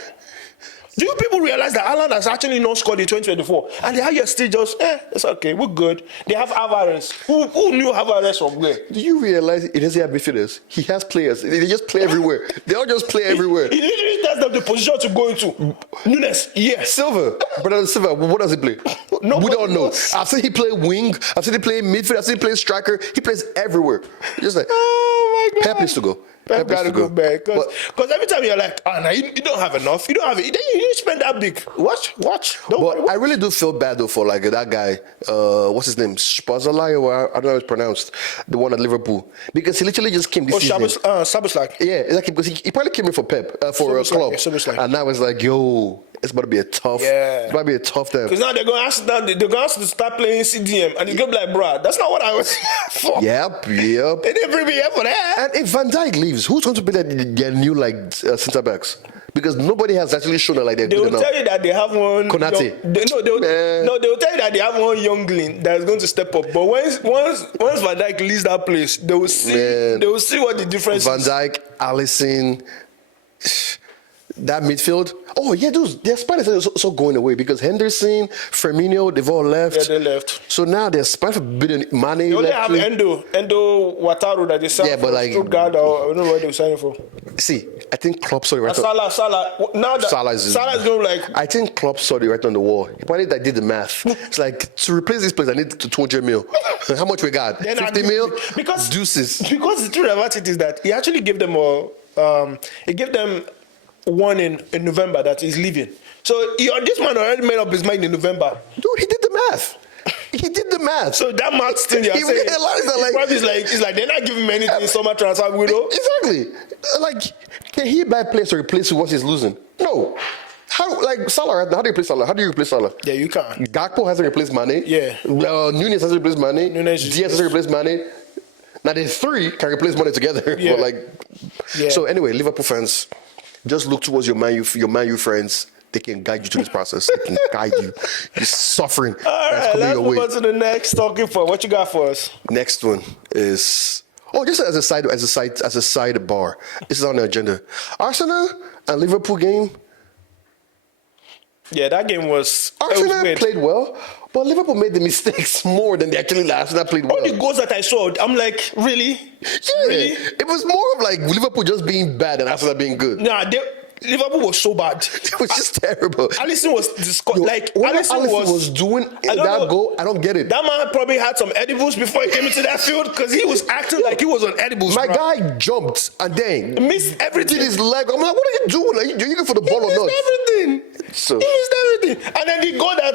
Do you people realize that Haaland has actually not scored in 2024? And they are still just, it's okay, we're good. They have Alvarez. Who knew Alvarez from where? Do you realize he doesn't have midfielders? He has players. They just play everywhere. They all just play everywhere. He literally tells them the position to go into. Nunes, yes. Silva. Bernardo Silva, what does he play? No, we don't know. I've seen he play wing. I've seen he play midfield. I've seen he play striker. He plays everywhere. Just like, oh my God. Pep needs to go. Pep gotta go back. Because every time you're like, you don't have enough. You don't have it. Then you spend that big. Watch. Don't worry. I really do feel bad though for like that guy. What's his name? Spazolai, or I don't know how it's pronounced. The one at Liverpool, because he literally just came this season. Szoboszlai. Yeah, exactly. Because he probably came in for Pep for Klopp, and now it's like, yo, it's about to be a tough. Yeah. It's about to be a tough time. Because now they're going to ask to start playing CDM, and you're gonna be like, bro, that's not what I was here for. Yep. They didn't bring me here for that. And if Van Dijk leaves, who's going to be their new centre backs? Because nobody has actually shown like they're good enough. They will tell you that they have one. Konate. They will tell you that they have one youngling that is going to step up. But once Van Dijk leaves that place, they will see. They will see what the difference Van is. Dijk, Alisson, that midfield. Oh yeah, their spine is also going away because Henderson, Firmino, they've all left. Yeah, they left. So now their spine for Mane. They only have Endo Wataru that they signed for Stuttgart, or I don't know what they were signing for. See, I think Klopp saw it right. Salah. Now that Salah is going like. I think Klopp saw it right on the wall. He probably did the math. It's like, to replace this place, I need 200 mil. How much we got? 50 mil. Because deuces. Because the truth about it is that he actually gave them one in November that he's leaving. So this man already made up his mind in November. Dude, he did the math. He did the math. So that math thing you're saying, it's like they're not giving him anything in summer transfer window. Exactly. Like, can he buy players to replace once he's losing? No. How, like Salah right now? How do you replace Salah? How do you replace Salah? Yeah, you can't. Gakpo hasn't replaced Mane. Yeah. Nunes hasn't replaced Mane. Diaz hasn't replaced Mane. Now the three can replace Mane together. Yeah. But So anyway, Liverpool fans, just look towards your Man U friends. They can guide you through this process. They can guide you. You're suffering. All right, let's move on to the next talking point. What you got for us? Next one is just as a sidebar. This is on the agenda. Arsenal and Liverpool game. Yeah, that game was. Arsenal played well, but Liverpool made the mistakes more than they actually Arsenal played well. All the goals that I saw, I'm like, really? Yeah, really? It was more of like Liverpool just being bad and Arsenal being good. Nah, Liverpool was so bad. It was just terrible. Alisson was disgusting. Alisson was doing that goal, I don't get it. That man probably had some edibles before he came into that field because he was acting like he was on edibles. My guy jumped and then missed everything. Did his leg. I'm like, what are you doing? Are you looking for the ball or not? Everything. He missed everything. And then the goal that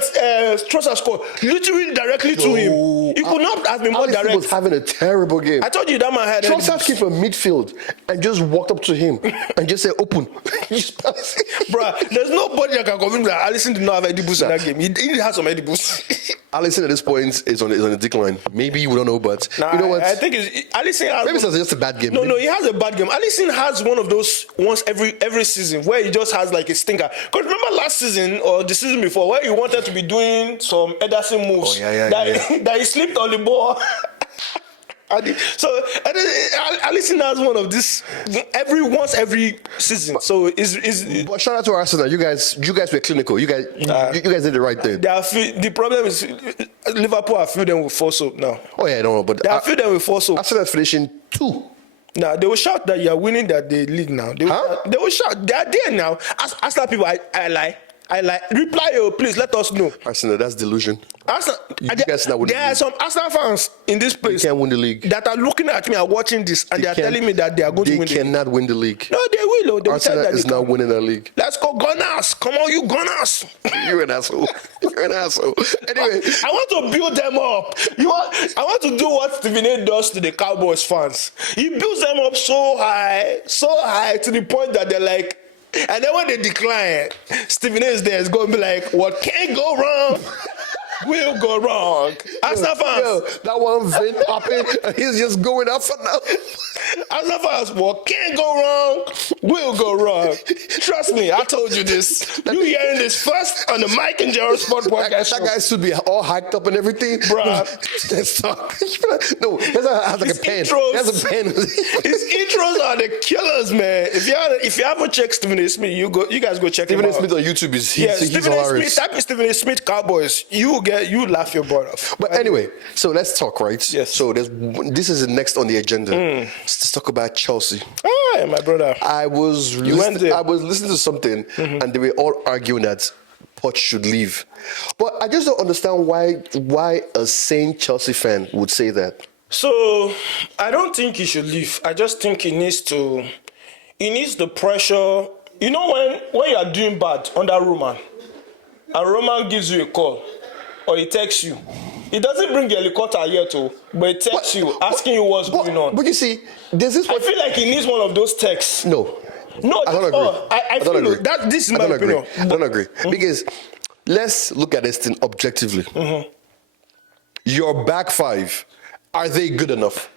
Trossard scored, literally directly to him. He could not have been more direct. Alisson was having a terrible game. I told you that man had Trossard came from midfield and just walked up to him and just said, open. Bruh, there's nobody that can convince that Alisson did not have edibles in that game. He had some edibles. Alisson at this point is on a decline. Maybe we don't know, but you know what? I think Alisson has. Maybe it's just a bad game. No, he has a bad game. Alisson has one of those once every season where he just has like a stinker. Because remember last season or the season before where he wanted to be doing some Ederson moves that he slipped on the ball. So Alisson has one of this every season. So but shout out to Arsenal. You guys were clinical. You guys did the right thing. The problem is Liverpool are filled them with force up now. Oh yeah, I don't know, but they are filled them with force up. Arsenal is finishing 2. Now they will shout that you are winning the league now. They will shout. They are there now. Arsenal people, I lie. Reply, please let us know. Arsenal, that's delusion. Arsenal, there are some Arsenal fans in this place. They can't win the league. That are looking at me and watching this, and they are telling me that they are going to win the league. They cannot win the league. No, they will. Arsenal is not winning the league. Let's go, Gunners! Come on, you Gunners! You're an asshole. You're an asshole. Anyway, I want to build them up. I want to do what Stephen A does to the Cowboys fans. He builds them up so high to the point that they're like. And then when they decline, Stephen A is there. It's going to be like, what can go wrong will go wrong. Arsenal fans. That one vein popping, and he's just going up for now. Arsenal fans, what can go wrong will go wrong. dog. Trust me, I told you this. You hearing this first on the Mike and Gerald Sport Podcast show. That guy should be all hyped up and everything. Bruh. Let's talk. No, he has like a pen. Intros, he has a pen. His intros are the killers, man. If you haven't checked Stephen A. Smith, you guys go check Stephen him A. out. Smith on YouTube he's Stephen A. hilarious. Smith, type in Stephen A. Smith Cowboys. You laugh your butt off. But anyway, so let's talk, right? Yes. So this is the next on the agenda. Let's talk about Chelsea. Hi, my brother. I was listening to something, and they were all arguing that Poch should leave. But I just don't understand why a sane Chelsea fan would say that. So I don't think he should leave. I just think he needs the pressure. You know when you are doing bad under Roman, and Roman gives you a call or he texts you. He doesn't bring the helicopter yet, but he texts you, asking you what's going on. But you see, there's this. I feel like he needs one of those texts. No, I don't agree. I feel don't agree. that this is my opinion. I don't agree because let's look at this thing objectively. Your back five, are they good enough?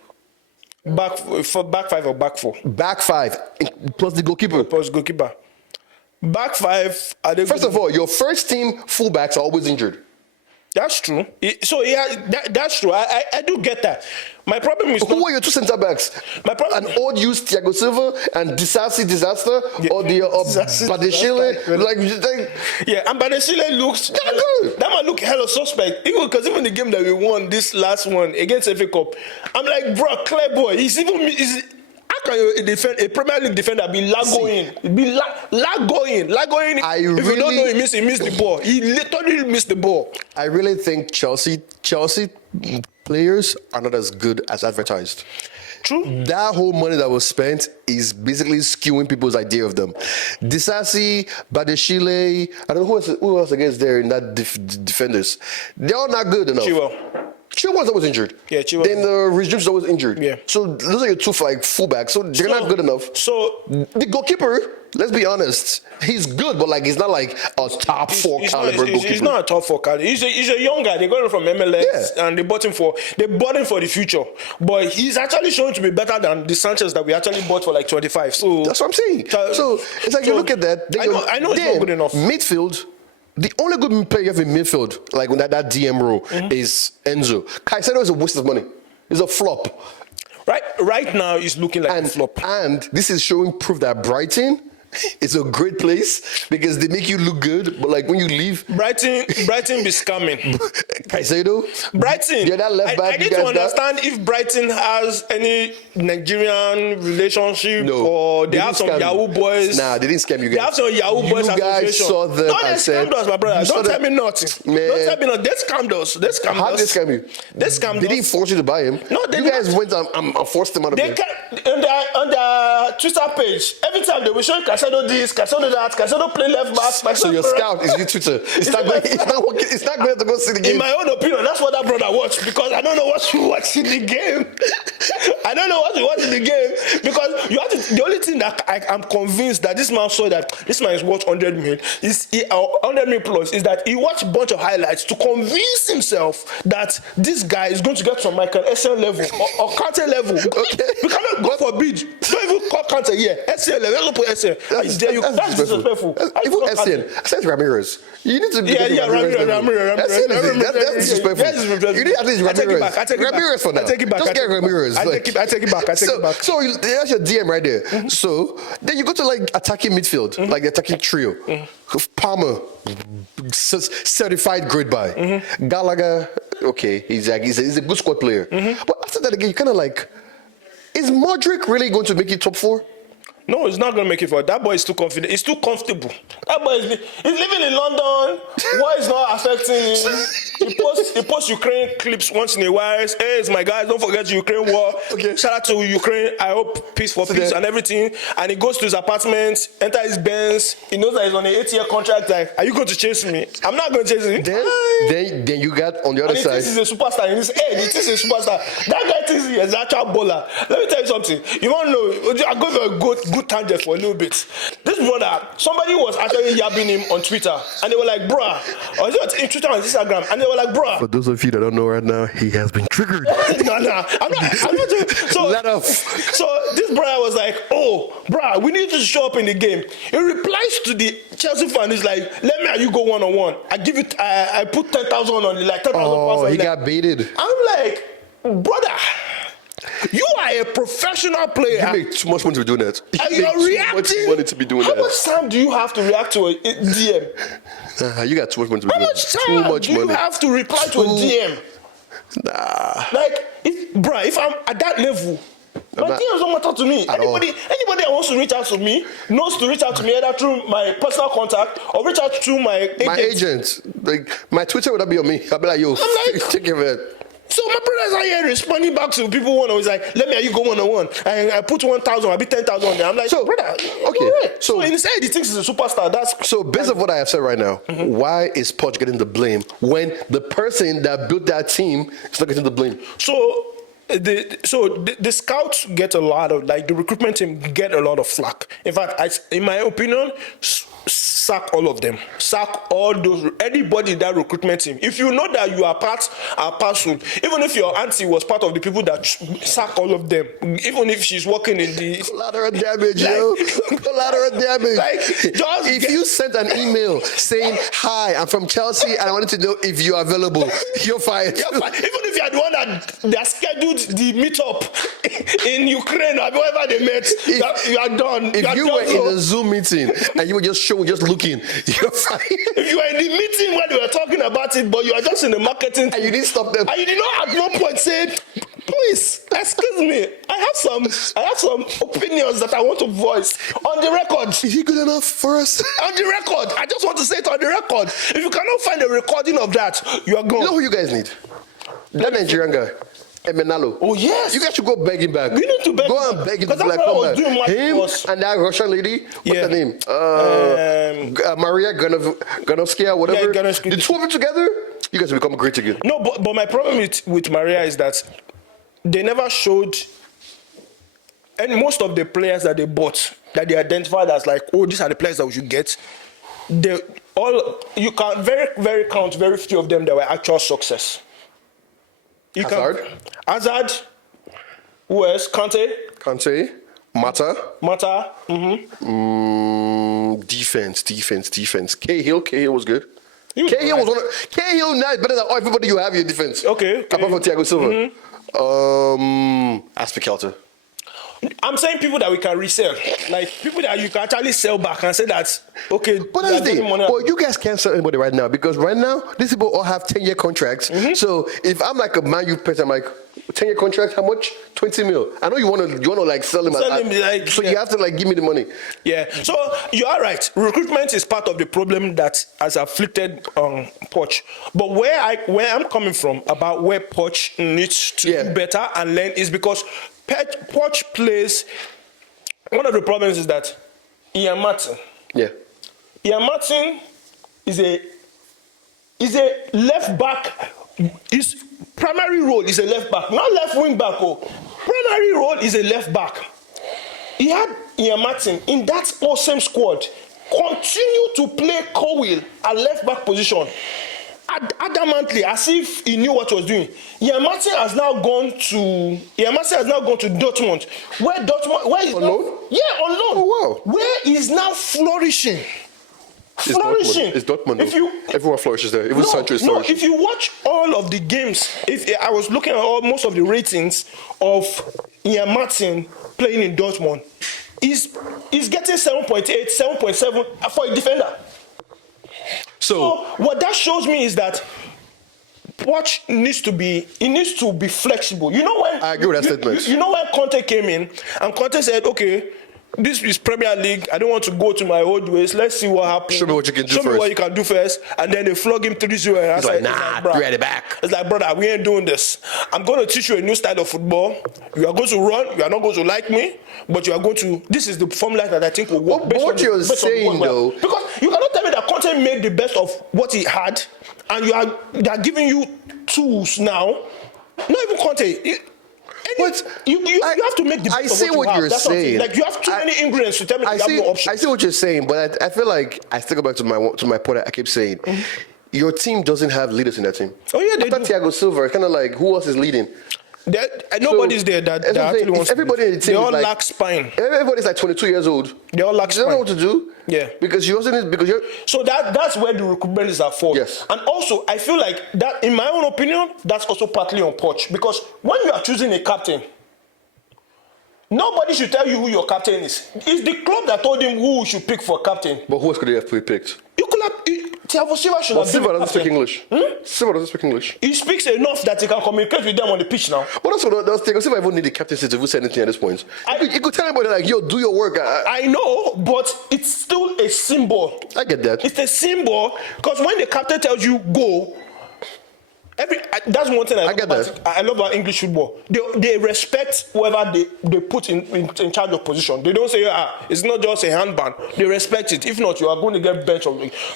Back five or back four? Back five plus the goalkeeper. Back five. Are they First of all, your first team fullbacks are always injured. That's true. That's true. I do get that. My problem is who are your two centre backs? My problem, an old used Thiago Silva and Disasi Disaster, or the Badeshile. And Badeshile looks good. That might look hella suspect. Because even the game that we won, this last one against FA Cup, I'm like, bro, clear boy. How can a Premier League defender be lagoing? Lagoing. If you don't know, he missed the ball. He literally missed the ball. I really think Chelsea players are not as good as advertised. True. That whole money that was spent is basically skewing people's idea of them. Disasi, Badeshile, I don't know who else against there in that defenders. They're all not good enough. Chilwell's always injured. Yeah, Chilwell. Then Reece James is always injured. Yeah. So those are your two fullbacks. So they're not good enough. So the goalkeeper, let's be honest, he's good, but he's not like a top four caliber goalkeeper. He's not a top four caliber. He's a young guy. They got him from MLS and they bought him for the future. But he's actually shown to be better than the Sanchez that we actually bought for like 25. So that's what I'm saying. So it's like you look at that. I know it's not good enough. Midfield. The only good player you have in midfield, like when that DM role, is Enzo. Caicedo is a waste of money. It's a flop. Right now, it's looking like a flop. And this is showing proof that Brighton is a great place because they make you look good, but like when you leave, Brighton be scamming. Caicedo, Brighton. Yeah, that left back. I need to understand if Brighton has any Nigerian relationship or they have some Yahoo boys. Nah, they didn't scam you guys. They have some Yahoo boys. You guys saw them. No, they scammed us, my brother. Don't tell me nothing. Man. Don't tell me nothing. They scammed us. How did they scam you? They scammed us. They didn't force you to buy him. No, they You guys went and forced them out of there. On their Twitter page, every time they will show Caicedo this, Caicedo that, Caicedo play left back. So your scout is your Twitter. It's not working. It's not going to go see the game. In my own opinion, that's what that brother watched because I don't know what to watch in the game. I don't know what to watch in the game because you have to. The only thing that I'm convinced that this man saw that this man is worth 100 million is 100 million plus is that he watched a bunch of highlights to convince himself that this guy is going to get from Michael Essien level or Kante level. Okay. We cannot go for bid. Don't even call Kante here. Essien level. Let's put Essien. That's disrespectful. Even Essien. I said Ramirez. You need to be Ramirez. That's disrespectful. You need at least Ramirez. I take it back. Ramirez for now. I take it back. Just get Ramirez. I take it back. So that's your DM right there. So then you go to like attacking midfield, like the attacking trio. Palmer, certified grade buy. Gallagher, okay, he's a good squad player. But after that again, you kind of like, is Modric really going to make it top four? No, he's not going to make it for that boy is too confident. He's too comfortable. That boy he's living in London. War is not affecting him. He posts Ukraine clips once in a while. Hey, it's my guys, don't forget the Ukraine war. Okay. Shout out to Ukraine. I hope peace and everything. And he goes to his apartment, enter his Benz. He knows that he's on an 8-year contract. Like, are you going to chase me? I'm not going to chase him. Then you got on the other side. This is a superstar. In his head, he thinks he's a superstar. That guy thinks he's an actual bowler. Let me tell you something. You want to know? I go for a goat good tangent for a little bit. This brother, somebody was actually yabbing him on Twitter, and they were like, bruh, or is it on Twitter and Instagram, and they were like, bruh. For those of you that don't know right now, he has been triggered. I'm not doing, so, let off. So this brother was like, oh, bruh, we need to show up in the game. He replies to the Chelsea fan, he's like, let me and you go one-on-one. I give it, I put 10,000 on it, like 10,000 pounds. Oh, he got baited. I'm like, brother, you are a professional player. You make too much money to be doing that. And you're reacting. Too much money to be doing How that. much time do you have to react to a DM? You got too much money to be doing that. How much time do you have to reply to a DM? Nah. Like, if I'm at that level, my DMs don't matter to me. Anybody that wants to reach out to me knows to reach out to me either through my personal contact or reach out through my agent. My agent. Like, my Twitter would not be on me. I'll be like, yo, take care of it. So my brothers are here responding back to people who was like, let me and you go one-on-one. And I put 1,000, I be 10,000 on there. I'm like, so, brother, okay. Right. So inside he thinks he's a superstar. So based on what I have said right now, why is Poch getting the blame when the person that built that team is not getting the blame? So the scouts get a lot of, like, the recruitment team get a lot of flack. In fact, in my opinion, sack all of them. Sack all those, anybody in that recruitment team. If you know that you are part and parcel, even if your auntie was part of the people that sack all of them, even if she's working in the collateral damage, collateral damage. Like, if you sent an email saying, "Hi, I'm from Chelsea and I wanted to know if you're available," you're fired. Even if you're the one that scheduled the meetup in Ukraine or wherever they met, you are done. If you were in a Zoom meeting and you were just looking, you're fired. If you were in the meeting where they were talking about it, but you are just in the marketing, and you didn't stop them, and you did not at one point say, please, excuse me, I have some opinions that I want to voice on the record. Is he good enough for us? On the record. I just want to say it on the record. If you cannot find a recording of that, you are gone. You know who you guys need? That Nigerian guy. Emenalo. Oh yes. You guys should go beg him back. We need to beg. Go and beg him. Like, come back. Him and that Russian lady. What's her name? Maria Ganovskaya, whatever. Yeah, the two of them together, you guys will become great again. No, but my problem with Maria is that they never showed, and most of the players that they bought, that they identified as like, oh, these are the players that we should get. You can very count very few of them that were actual success. Hazard, who else? Kante, Mata. Defense. Cahill was good. Cahill now is better than everybody you have in your defense. Okay. Apart from Thiago Silva. Aspicalter. I'm saying people that we can resell, like people that you can actually sell back and say that, okay. But that's the thing. But you guys can't sell anybody right now because right now these people all have 10-year contracts. So if I'm like a Man U person, I'm like, 10-year contract, how much? 20 mil. I know you want to like sell him. So you have to like give me the money. Yeah. So you are right. Recruitment is part of the problem that has afflicted Poch. But where I'm coming from about where Poch needs to do better and learn is because Poch plays. One of the problems is that Ian Martin. Yeah. Ian Martin is a left back. His primary role is a left back, not left wing back. Primary role is a left back. He had Ian Martin in that awesome squad continue to play Cowell at left back position adamantly as if he knew what he was doing. Ian Martin has now gone to Dortmund. Where is on loan? Yeah, on loan. Oh wow. Where is now flourishing. It's Dortmund. Everyone flourishes there. Even Sancho is flourishing. If you watch all of the games, I was looking at most of the ratings of Ian Martin playing in Dortmund, he's getting 7.8, 7.7 for a defender. So what that shows me is that Poch needs to be flexible. You know when I agree with that statement. You know when Conte came in and Conte said, okay, this is Premier League. I don't want to go to my old ways. Let's see what happens. Show me what you can do first. Show me what you can do first. And then they flog him 3-0. And he's like, nah, three at the back. It's like, brother, we ain't doing this. I'm going to teach you a new style of football. You are going to run. You are not going to like me. But you are going to... This is the formula that I think will work. But what you're saying, though... Because you cannot tell me that Conte made the best of what he had. And they are giving you tools now. Not even Conte. You have to make the best I see of what what you you're have. saying. Like, you have too many ingredients to tell me you have no options. I see what you're saying, but I feel like I still go back to my point I keep saying. Your team doesn't have leaders in that team. Oh, yeah, they do. Thiago Silva, it's kind of like, who else is leading? Nobody's there that actually wants everybody in the team. They all lack spine. Everybody's like 22 years old. They all lack spine. They don't know what to do. Yeah. Because you also need, because you're. So that's where the recruitment is at fault. Yes. And also, I feel like that, in my own opinion, that's also partly on Poch. Because when you are choosing a captain, nobody should tell you who your captain is. It's the club that told him who we should pick for captain. But who else could they have picked? You could have. Thiago Silva should have been Silva doesn't captain. speak English. Silva doesn't speak English. He speaks enough that he can communicate with them on the pitch now. But also, Thiago Silva even need the captaincy to say anything at this point. You could tell anybody, like, yo, do your work. I know, but it's still a symbol. I get that. It's a symbol, because when the captain tells you go, that's one thing I get that. I love about English football. They respect whoever they put in charge of position. They don't say, it's not just a handband. They respect it. If not, you are going to get benched.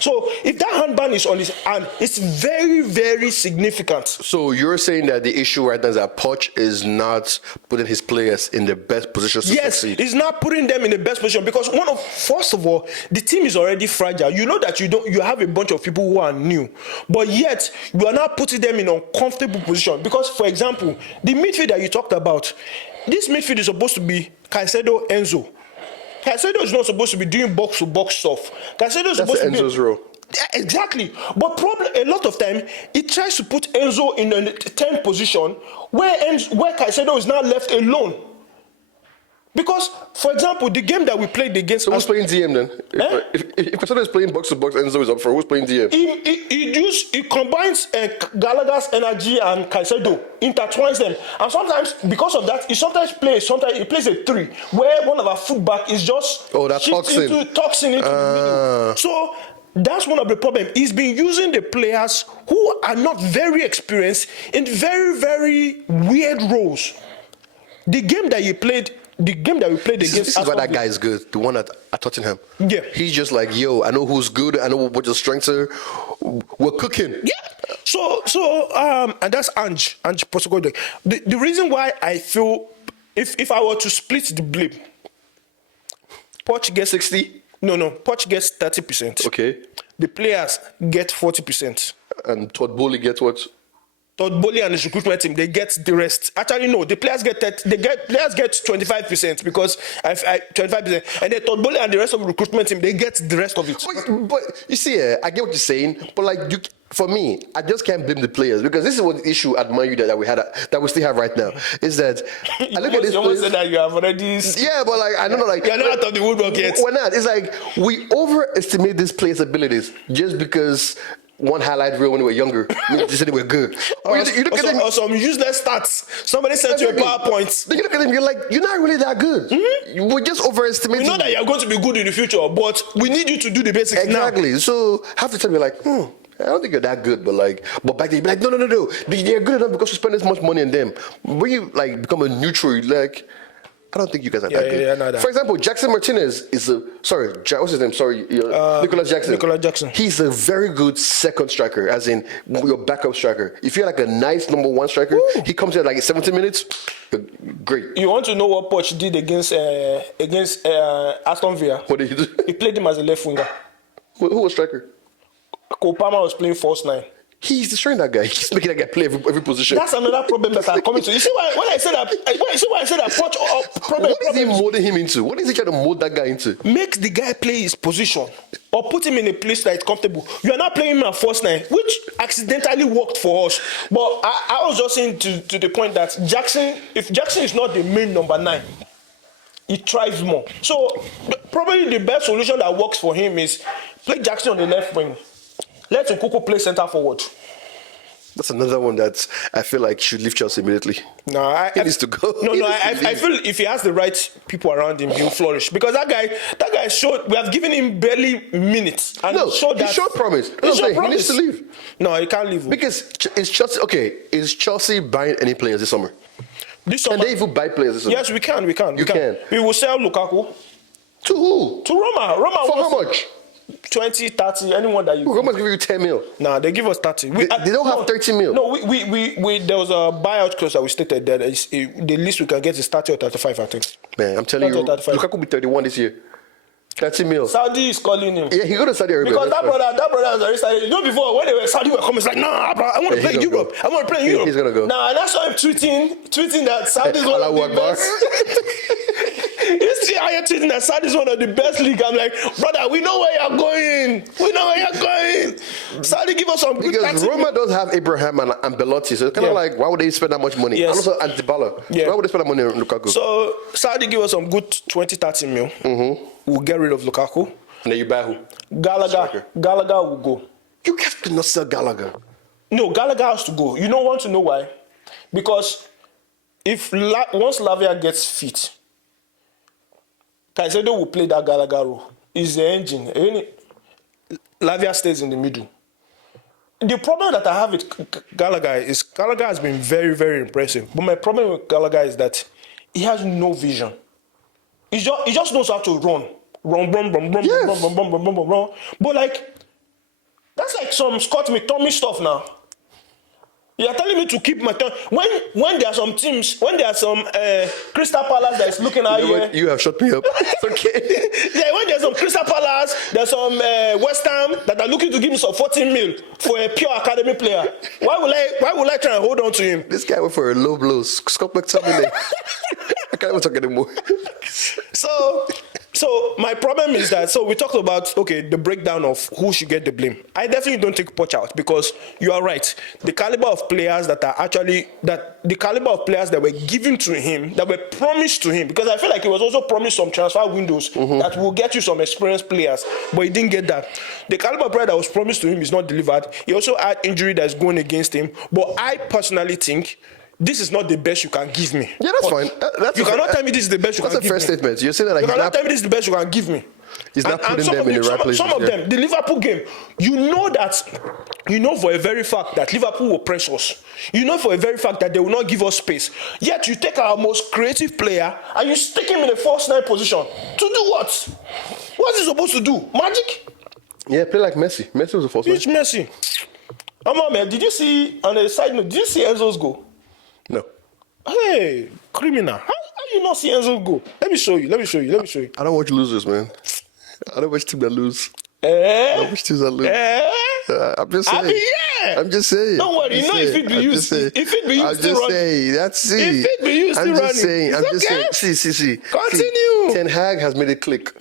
So if that handband is on his hand, it's very, very significant. So you're saying that the issue right now is that Poch is not putting his players in the best position to succeed? Yes, he's not putting them in the best position, because first of all, the team is already fragile. You know that you have a bunch of people who are new, but yet you are not putting them in an uncomfortable position. Because, for example, the midfield that you talked about, this midfield is supposed to be Caicedo, Enzo. Caicedo is not supposed to be doing box-to-box stuff. Caicedo is supposed to be Enzo's role. Yeah, exactly. But a lot of time, he tries to put Enzo in a 10 position where Caicedo is now left alone. Because, for example, the game that we played against... So who's playing DM then? If Pochettino is playing box-to-box, Enzo is up for, who's playing DM? He combines Gallagher's energy and Caicedo, intertwines them. And sometimes, because of that, he plays a 3, where one of our fullback is just... toxin into the middle. So... that's one of the problems. He's been using the players who are not very experienced in very, very weird roles. The game that we played against... This is why that guy is good. The one at Tottenham. Yeah. He's just like, yo, I know who's good. I know what your strengths are. We're cooking. Yeah. So and that's Ange Postecoglou. The reason why I feel, if I were to split the blame, Poch gets 60. No. Poch gets 30%. Okay. The players get 40%. And Todd Bowley gets what? Todd Bowley and his recruitment team, they get the rest. Actually, no, the players get 25%, because 25%, and then Todd Bowley and the rest of the recruitment team, they get the rest of it. But you see, I get what you're saying, but like for me, I just can't blame the players, because this is what the issue at Man U that we still have right now is that I look at this. You said that you have already. Yeah, but like I don't know, like you're not out of the woodwork yet. We're not. It's like we overestimate this player's abilities just because one highlight reel when we were younger. Just said they were good. Or some useless stats. Somebody sent you a PowerPoint. Then you look at them, you're like, you're not really that good. Mm-hmm. We're just overestimating. We know that you're going to be good in the future, but we need you to do the basics now. Exactly. So half the time you're like, I don't think you're that good, but back then you'd be like, no. They're good enough because we spend this much money on them. When you like become a neutral, you're like, I don't think you guys are that good. Yeah, For example, Jackson Martinez is what's his name? Nicolas Jackson. Nicolas Jackson. He's a very good second striker, as in your backup striker. If you're like a nice number one striker, he comes in like 17 minutes, great. You want to know what Poch did against Aston Villa? What did he do? He played him as a left winger. Who was striker? Kopama was playing false 9. He's destroying that guy. He's making that guy play every position. That's another problem that I'm coming to. You see why I said that Poch problem. What is he molding him into? What is he trying to mold that guy into? Make the guy play his position or put him in a place that is comfortable. You are not playing him at false 9, which accidentally worked for us. But I was just saying to the point that if Jackson is not the main number 9, he thrives more. So probably the best solution that works for him is play Jackson on the left wing. Let Nkunku play centre forward. That's another one that I feel like should leave Chelsea immediately. No, he needs to go. I feel if he has the right people around him, he'll flourish. Because that guy showed, we have given him barely minutes. And he showed promise. He needs to leave. No, he can't leave. Because is Chelsea buying any players this summer? Can they even buy players this summer? Yes, we can. You can. We will sell Lukaku. To who? To Roma. For how much? 20, 30, anyone that you... Who must give you 10 mil? Nah, they give us 30. They don't have 30 mil. No, we there was a buyout clause that we stated that the least we can get is 30 or 35, I think. Man, I'm telling you, Lukaku will be 31 this year. 30 mil. Saudi is calling him. Yeah, he go to Saudi Arabia. Because that brother has already started. You know, before when they were Saudi were coming, it's like, nah, bro, I want to play in Europe. I want to play in Europe. He's gonna go. Nah, and I saw him tweeting that Saudi is one of the best. You see how you're tweeting that Saudi is one of the best league. I'm like, brother, we know where you're going. We know where you're going. Saudi give us some good. Because Roma does have Abraham and Belotti, so it's kind of like, why would they spend that much money? Yes. And also Antibala. Yeah. So why would they spend that money on Lukaku? So Saudi give us some good 20, 30 mil. We'll get rid of Lukaku. And then you buy who? Gallagher will go. You have to not sell Gallagher. No, Gallagher has to go. You don't want to know why? Because once Lavia gets fit, Caicedo will play that Gallagher role. He's the engine. Lavia stays in the middle. The problem that I have with Gallagher is Gallagher has been very, very impressive. But my problem with Gallagher is that he has no vision. He just knows how to run. But like, that's like some Scott McTominay stuff now. You're telling me to keep my turn. When there are some teams, when there are some Crystal Palace that is looking at you. You have shut me up. It's okay. Yeah, when there's some Crystal Palace, there's some West Ham that are looking to give me some 14 mil for a pure academy player. Why will I try and hold on to him? This guy went for a low blow. Scott McTominay. I can't even talk anymore. So my problem is that, so we talked about, the breakdown of who should get the blame. I definitely don't take Poch out because you are right. The caliber of players that were given to him, that were promised to him, because I feel like he was also promised some transfer windows that will get you some experienced players, but he didn't get that. The caliber of player that was promised to him is not delivered. He also had injury that's going against him, but I personally think this is not the best you can give me. Yeah, that's fine. You cannot tell me this is the best you can give me. That's a fair statement. You're saying that you cannot tell me this is the best you can give me. He's not putting them in the right places. Some of them, the Liverpool game, you know for a very fact that Liverpool will press us. You know for a very fact that they will not give us space. Yet you take our most creative player and you stick him in a false 9 position. To do what? What is he supposed to do? Magic? Yeah, play like Messi. Messi was a false 9. Which Messi? Come on, man. Did you see, on a side note, did you see Enzo's goal? No. Hey, criminal. How you not see Enzo go? Let me show you. I don't watch losers, man. I don't watch teams that lose. I don't watch teams that lose. I'm just saying. I'm just saying. Don't worry. You know if it be used. If it be used, I'm just saying. That's it. If it be used, I'm just saying. I'm just saying. See. Continue. Ten Hag has made it click.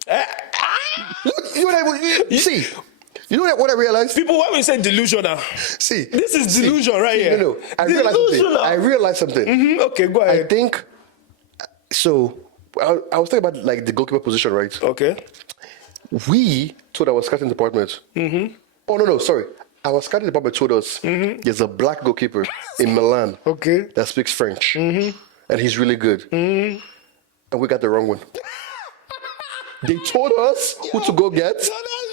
You know what see. You know what I realized? People, when we say delusional, see, this is delusion right here. No. I realized something. Okay, go ahead. I think so. I was thinking about like the goalkeeper position, right? Okay. We told our scouting department. Oh no, sorry. Our scouting department told us there's a black goalkeeper in Milan. Okay. That speaks French, and he's really good. And we got the wrong one. They told us who to go get.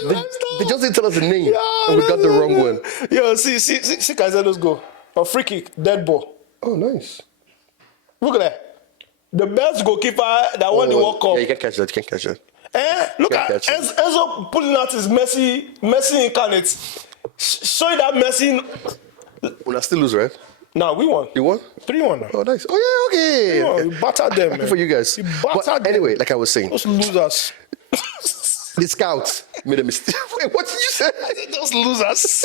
They just didn't tell us the name, and we got the wrong one. Yo, see, Caicedo's go. A free kick, dead ball. Oh, nice. Look at that. The best goalkeeper that won the World Cup. Yeah, you can't catch that. Look at Enzo pulling out his Messi incarnate. Showing that Messi. We'll still lose, right? No, we won. You won? 3-1 now. Oh, nice. Oh, yeah, okay. You battered them, man. For you guys. But anyway, like I was saying. Those losers. The scouts made a mistake. Wait, what did you say? Those losers.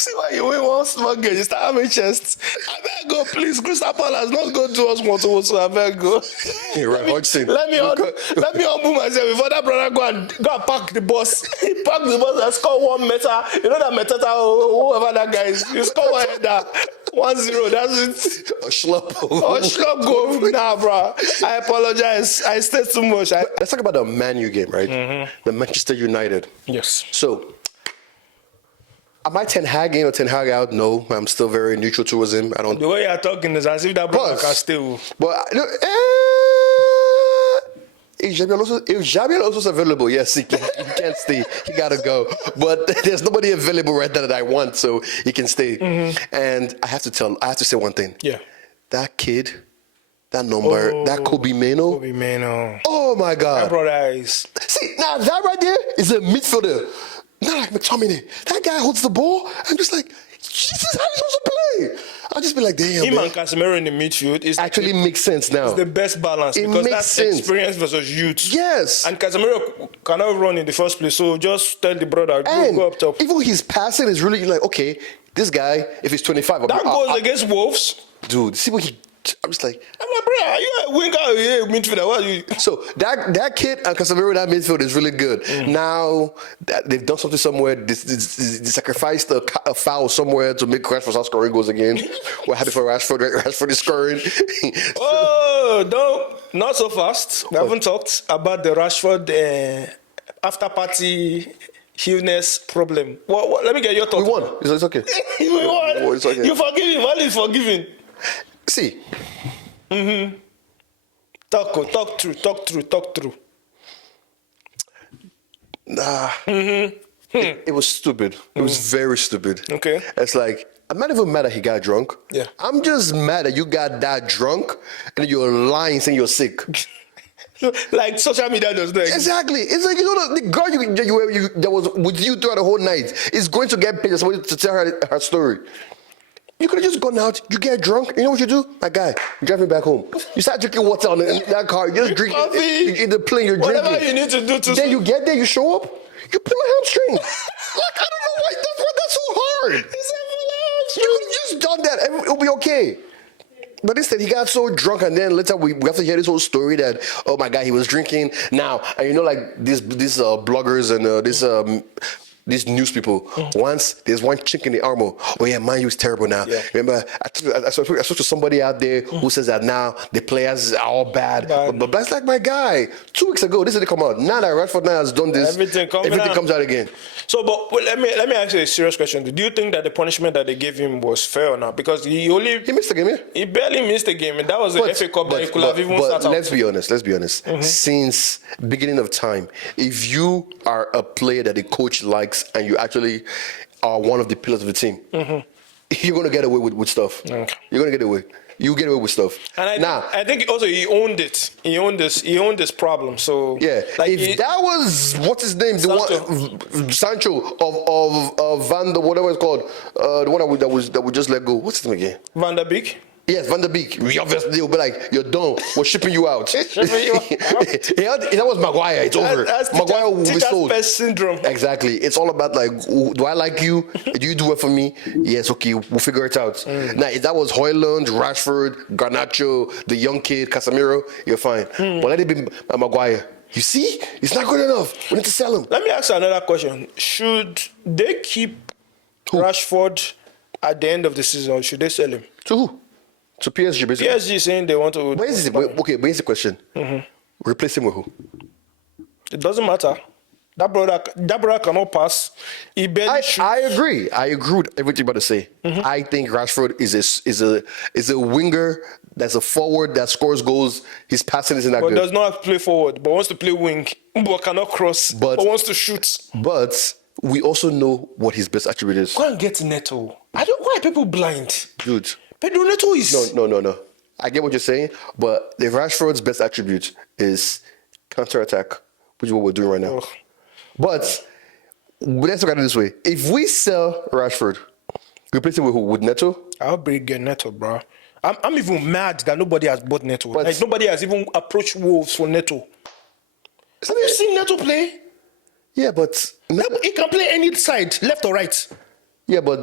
see why you win one small game, you start having chests. I beg go, please. Crystal Palace, not go to us one so I beg go. Let me humble myself before that brother go and park the bus. He parked the bus and score 1 meter. You know that Metata, whoever that guy is. You score 1 header. 1-0, that's it. A schlub goal. Nah, bro. I apologize. I said too much. Let's talk about the Man U game, right? The Manchester United. Yes. So, am I Ten Hag in or Ten Hag out? No, I'm still very neutral towards him. I don't. The way you're talking is as if that brother can still. But if Xabi Alonso's available, yes, he can't stay. He gotta go. But there's nobody available right now that I want, so he can stay. And I have to say one thing. Yeah. That kid That number, that Kobe Mano. Kobe Mano. Oh my God. That brother is. See, now that right there is a midfielder. Not like McTominay. That guy holds the ball. I'm just like, Jesus, how are you supposed to play? I'll just be like, damn. Him and Casemiro in the midfield is actually makes sense now. It's the best balance because that's experience versus youth. Yes. And Casemiro cannot run in the first place, so just tell the brother, go up top. Even his passing is really like, okay, this guy, if he's 25, that goes against Wolves. Dude, see what he. I'm just like, I'm like, bro, are you a winger? You're a midfielder. What are you? So that kid and Casemiro, that midfield is really good. Now they've done something somewhere. They sacrificed a foul somewhere to make Rashford start scoring goals again. We're happy for Rashford. Rashford is scoring. Not so fast. We haven't talked about the Rashford after party illness problem. Let me get your thoughts. We won. It's okay. We won. It's okay. You forgive him. All is forgiven. See. Talk through. It was stupid. It was very stupid. Okay. It's like, I'm not even mad that he got drunk. Yeah. I'm just mad that you got that drunk and you're lying saying you're sick. Like social media does that. Exactly. It's like, the girl that was with you throughout the whole night is going to get paid somebody to tell her story. You could have just gone out, you get drunk, you know what you do? My guy, you drive me back home. You start drinking water in that car, you just drink in the plane, you're drinking. Whatever you need to do to Then you get there, you show up, you pull a hamstring. Like, I don't know why that's so hard. You could have just done that, it'll be okay. But instead, he got so drunk, and then later we have to hear this whole story that, oh my God, he was drinking. Now, and you know, like these bloggers and these news people. Once there's one chink in the armor. Oh yeah, Man U is terrible now. Yeah. Remember, I spoke to somebody out there who says that now the players are all bad. But that's like my guy. 2 weeks ago, this didn't come out. Now that Rashford now has done this, everything comes out again. So, but let me ask you a serious question. Do you think that the punishment that they gave him was fair or not? Because he missed the game. Yeah? He barely missed the game, and that was the FA Cup that he could have even started. Let's be honest. Since beginning of time, if you are a player that the coach likes and you actually are one of the pillars of the team, you're going to get away with stuff. Okay. You're going to get away. You get away with stuff. And I think also he owned it. He owned this problem. So yeah, like if that was what's his name, Sancho of Van der whatever it's called, the one that we just let go. What's his name again? Van der Beek. Yes, Van der Beek. Obviously, they'll be like, you're done. We're shipping you out. That was Maguire. It's over. Maguire will be sold. Pest syndrome. Exactly. It's all about like, do I like you? Do you do it for me? Yes, okay. We'll figure it out. Now, if that was Højlund, Rashford, Garnacho, the young kid, Casemiro, you're fine. But let it be Maguire. You see? It's not good enough. We need to sell him. Let me ask you another question. Should they keep Rashford at the end of the season, or should they sell him? To who? To PSG, basically. PSG saying they want to. But here's the question. Replace him with who? It doesn't matter. That brother cannot pass. He barely shoots. I agree. I agree with everything you're about to say. I think Rashford is a winger that's a forward that scores goals. His passing isn't that good. But does not play forward, but wants to play wing, but cannot cross, but wants to shoot. But we also know what his best attribute is. Go and get Neto. Why are people blind? Dude. Pedro Neto is... No. I get what you're saying, but the Rashford's best attribute is counter-attack, which is what we're doing right now. But let's look at it this way. If we sell Rashford, replace him with who? With Neto? I'll bring Neto, bro. I'm even mad that nobody has bought Neto. Like, nobody has even approached Wolves for Neto. Have you seen Neto play? Yeah, but... He can play any side, left or right. Yeah, but...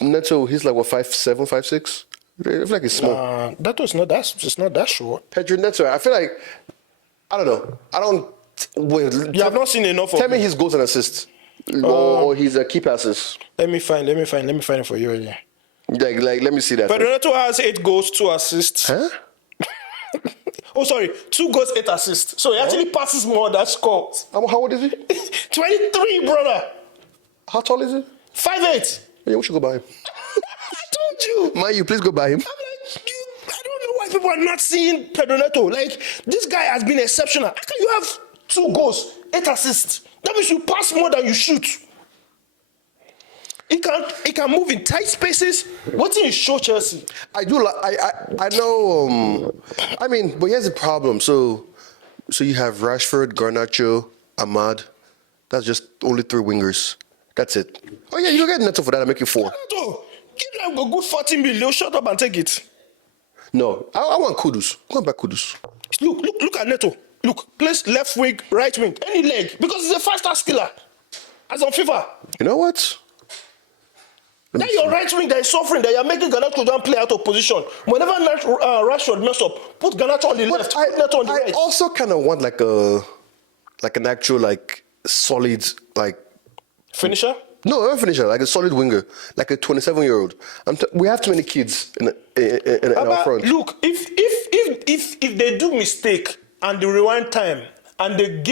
Neto, he's like what, 5'7", 5'6"? I feel like he's small. It's not that short. Pedro Neto, I feel like I don't wait. You have not seen enough of Tell me his goals and assists. Or his key passes. Let me find it for you. Yeah. Like let me see that. Pedro Neto has 8 goals, 2 assists. Huh? Oh, sorry, 2 goals, 8 assists. So he actually passes more than scores. How old is he? 23, brother. How tall is he? 5'8". Yeah, we should go buy him. I told you. Man, you please go buy him. I'm like, I don't know why people are not seeing Pedro Neto. Like, this guy has been exceptional. How can you have 2 goals, 8 assists? That means you pass more than you shoot. He can move in tight spaces. What's in show Chelsea? I do like. I know. I mean, but here's the problem. So you have Rashford, Garnacho, Ahmad. That's just only 3 wingers. That's it. Oh yeah, you get Neto for that. I make you 4. Neto, give them a good 40 million. Shut up and take it. No, I want Kudus. Go back Kudus. Look at Neto. Look, place left wing, right wing, any leg, because he's a 5-star skiller. As on FIFA. You know what? Then your right wing that is suffering, that you're making Garnacho don't play out of position. Whenever Rashford mess up, put Garnacho on the left, put Neto on the right. I also kind of want like an actual like solid like finisher. No, not a finisher, like a solid winger, like a 27-year-old. We have too many kids in our front. Look, if they do mistake and they rewind time and they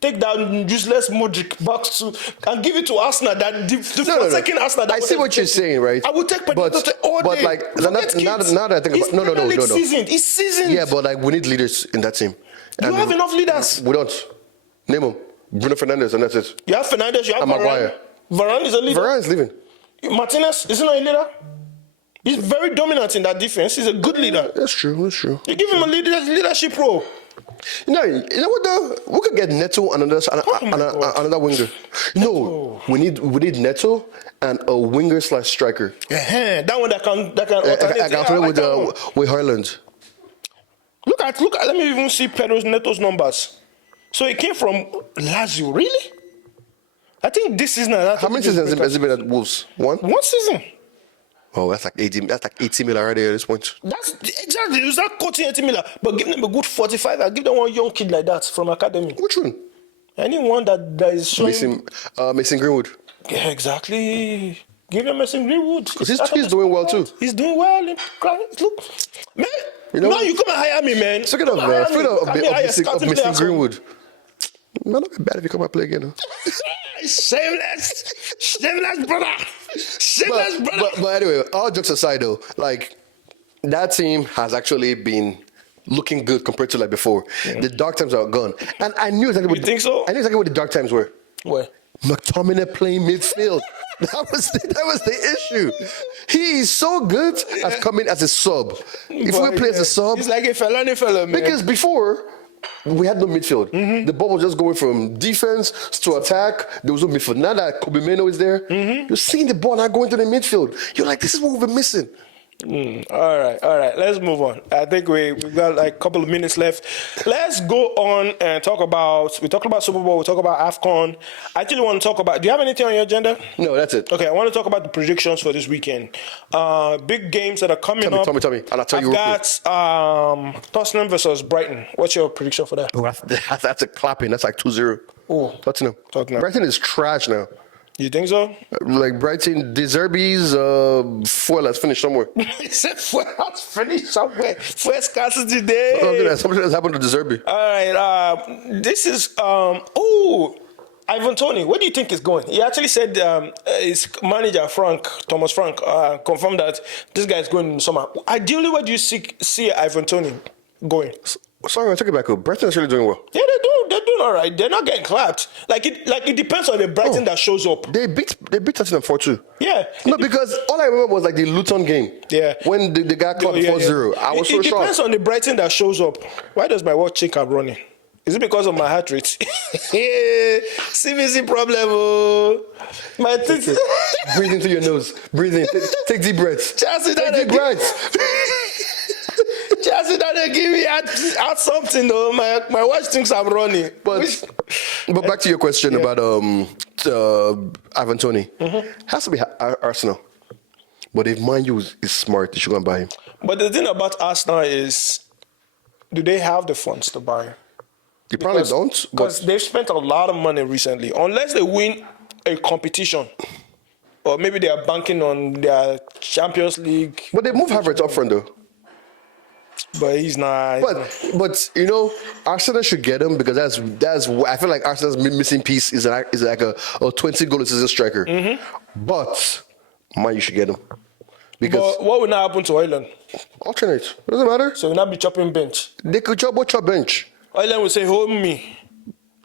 take that useless Modric back to and give it to Arsenal, that second Arsenal. That I see what you're saying, right? I would take Pochettino all day. But like now that I think about no. It's seasoned. Yeah, but like we need leaders in that team. You have enough leaders. We don't. Name them. Bruno Fernandes, and that's it. You have Fernandes. You have Maguire. Varane is a leader. Varane is leaving. Martinez isn't a leader. He's very dominant in that defense. He's a good leader. That's true. You give him a leadership role. You know what though? We could get Neto and another winger. No, we need Neto and a winger / striker. Yeah, that one that can alternate. With Haaland. Look at. Let me even see Neto's numbers. So he came from Lazio, really? I think this season. How many seasons has he been at Wolves? One season. Oh, that's like 80. That's like 80 million already at this point. That's exactly. It's not cutting 80 million, but give them a good 45. I give them one young kid like that from academy. Which one? Anyone that is showing. Mason Greenwood. Yeah, exactly. Give them Mason Greenwood. Because he's doing well too. He's doing well. Look, man. You come and hire me, man. Speaking of Mason Greenwood. Man, not bad if you come and play again. Huh? Shameless brother. But anyway, all jokes aside though, like that team has actually been looking good compared to like before. The dark times are gone, and I knew exactly. You think so? I knew exactly what the dark times were. Where? McTominay playing midfield. That was the issue. He is so good at coming as a sub. If we play as a sub, he's like a fella, man. Because before. We had no midfield. Mm-hmm. The ball was just going from defense to attack. There was no midfield. Now that Kobe Meno is there, you're seeing the ball not going to the midfield. You're like, this is what we've been missing. All right. Let's move on. I think we've got like a couple of minutes left. Let's go on and talk about. We talked about Super Bowl. We talked about Afcon. I actually want to talk about. Do you have anything on your agenda? No, that's it. Okay, I want to talk about the predictions for this weekend. Big games that are coming up. Tell me, and I'll tell you. That's Tottenham versus Brighton. What's your prediction for that? Oh, that's a clapping. That's like 2-0. Oh, Tottenham. Brighton is trash now. You think so? Like Brighton, De Zerbi's fuel has finished somewhere. He said fuel has finished somewhere. Fuel scarcity there. Something has happened to De Zerbi. All right. This is Ivan Toney. Where do you think he's going? He actually said his manager Thomas Frank confirmed that this guy is going in the summer. Ideally, where do you see Ivan Toney going? Sorry, I take it back. Brighton is really doing well. Yeah, they're doing all right. They're not getting clapped. It depends on the Brighton that shows up. They beat Tottenham 4-2. Yeah. No, because all I remember was like the Luton game. Yeah. When the guy caught 4-0. I was so shocked. It depends on the Brighton that shows up. Why does my watch check up running? Is it because of my heart rate? CVC problem. Oh. My teeth. Breathe into your nose. Breathe in. Take deep breaths. Take deep breaths. Chelsea don't give me out something though. My watch thinks I'm running. But back to your question about Ivan Toney. Has to be Arsenal. But if Man U is smart, they should go and buy him. But the thing about Arsenal is, do they have the funds to buy him? They probably don't. Because they've spent a lot of money recently. Unless they win a competition. Or maybe they are banking on their Champions League. But they move Havertz up front though. But he's not. But you know, Arsenal should get him because that's I feel like Arsenal's missing piece is like a 20-goal season striker. But Man, you should get him. Because but what will not happen to Ireland? Alternate. Doesn't matter. So we'll not be chopping bench. They could chop bench. Ireland will say, hold me.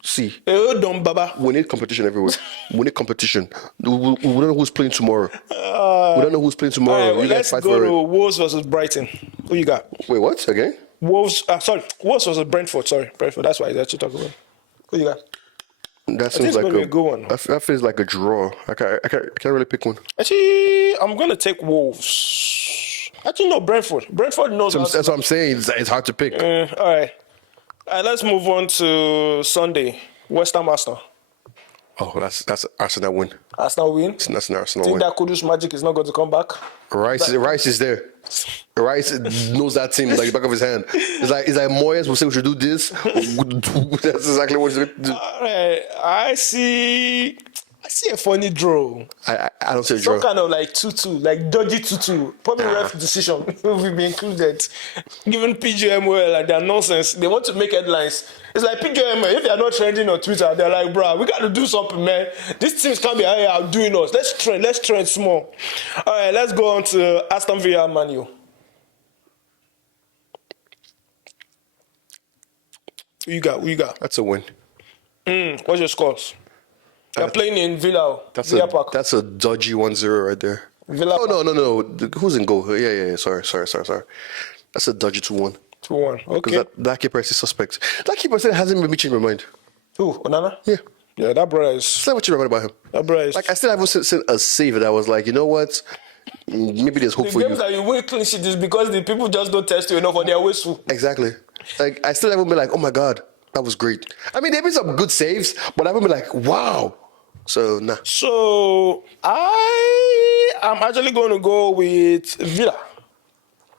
See, Baba. we need competition everywhere. We need competition. We don't know who's playing tomorrow. We don't know who's playing tomorrow. All right, well, you guys let's fight go for to it. Wolves versus Brighton. Who you got? Wait, what? Again? Wolves versus Brentford. Sorry, Brentford. That's why that's what you're talking about. Who you got? That I think seems it's like gonna be a good one. That feels like a draw. I can't really pick one. Actually, I'm gonna take Wolves. Actually, no, Brentford. Brentford knows. That's what I'm saying. It's hard to pick. All right. Let's move on to Sunday. West Ham Arsenal. Oh, that's Arsenal win. Arsenal win. That's an Arsenal Think win. that Kudus magic is not going to come back? Rice is there. Rice knows that team like the back of his hand. It's like Moyes will say we should do this. That's exactly what he's going to do. All right. I see a funny draw. I don't see a draw. Some kind of like 2-2, like dodgy 2-2. Probably ref decision will be included. Given PGMOL like their nonsense, they want to make headlines. It's like PGMOL, if they're not trending on Twitter, they're like, bro, we got to do something, man. These teams can't be outdoing us. Let's trend small. All right, let's go on to Aston Villa Man U. Who you got? That's a win. What's your scores? You're playing in Villa Park. That's a dodgy 1-0 right there. Villa Oh, no. Who's in goal? Yeah. Sorry. That's a dodgy 2-1. 2-1. Okay. That keeper is suspect. That keeper still hasn't been changed my mind. Who? Onana? Yeah. Yeah, that brother is... Still haven't changed my mind about him. That brother is... Like, I still haven't seen a save that was like, you know what? Maybe there's hope for you. The games that you win clean sheet is because the people just don't test you enough or they're wasteful. Exactly. Like, I still haven't been like, oh my God, that was great. I mean, there have been some good saves, but I haven't been like, wow. So, nah. So, I am actually going to go with Villa.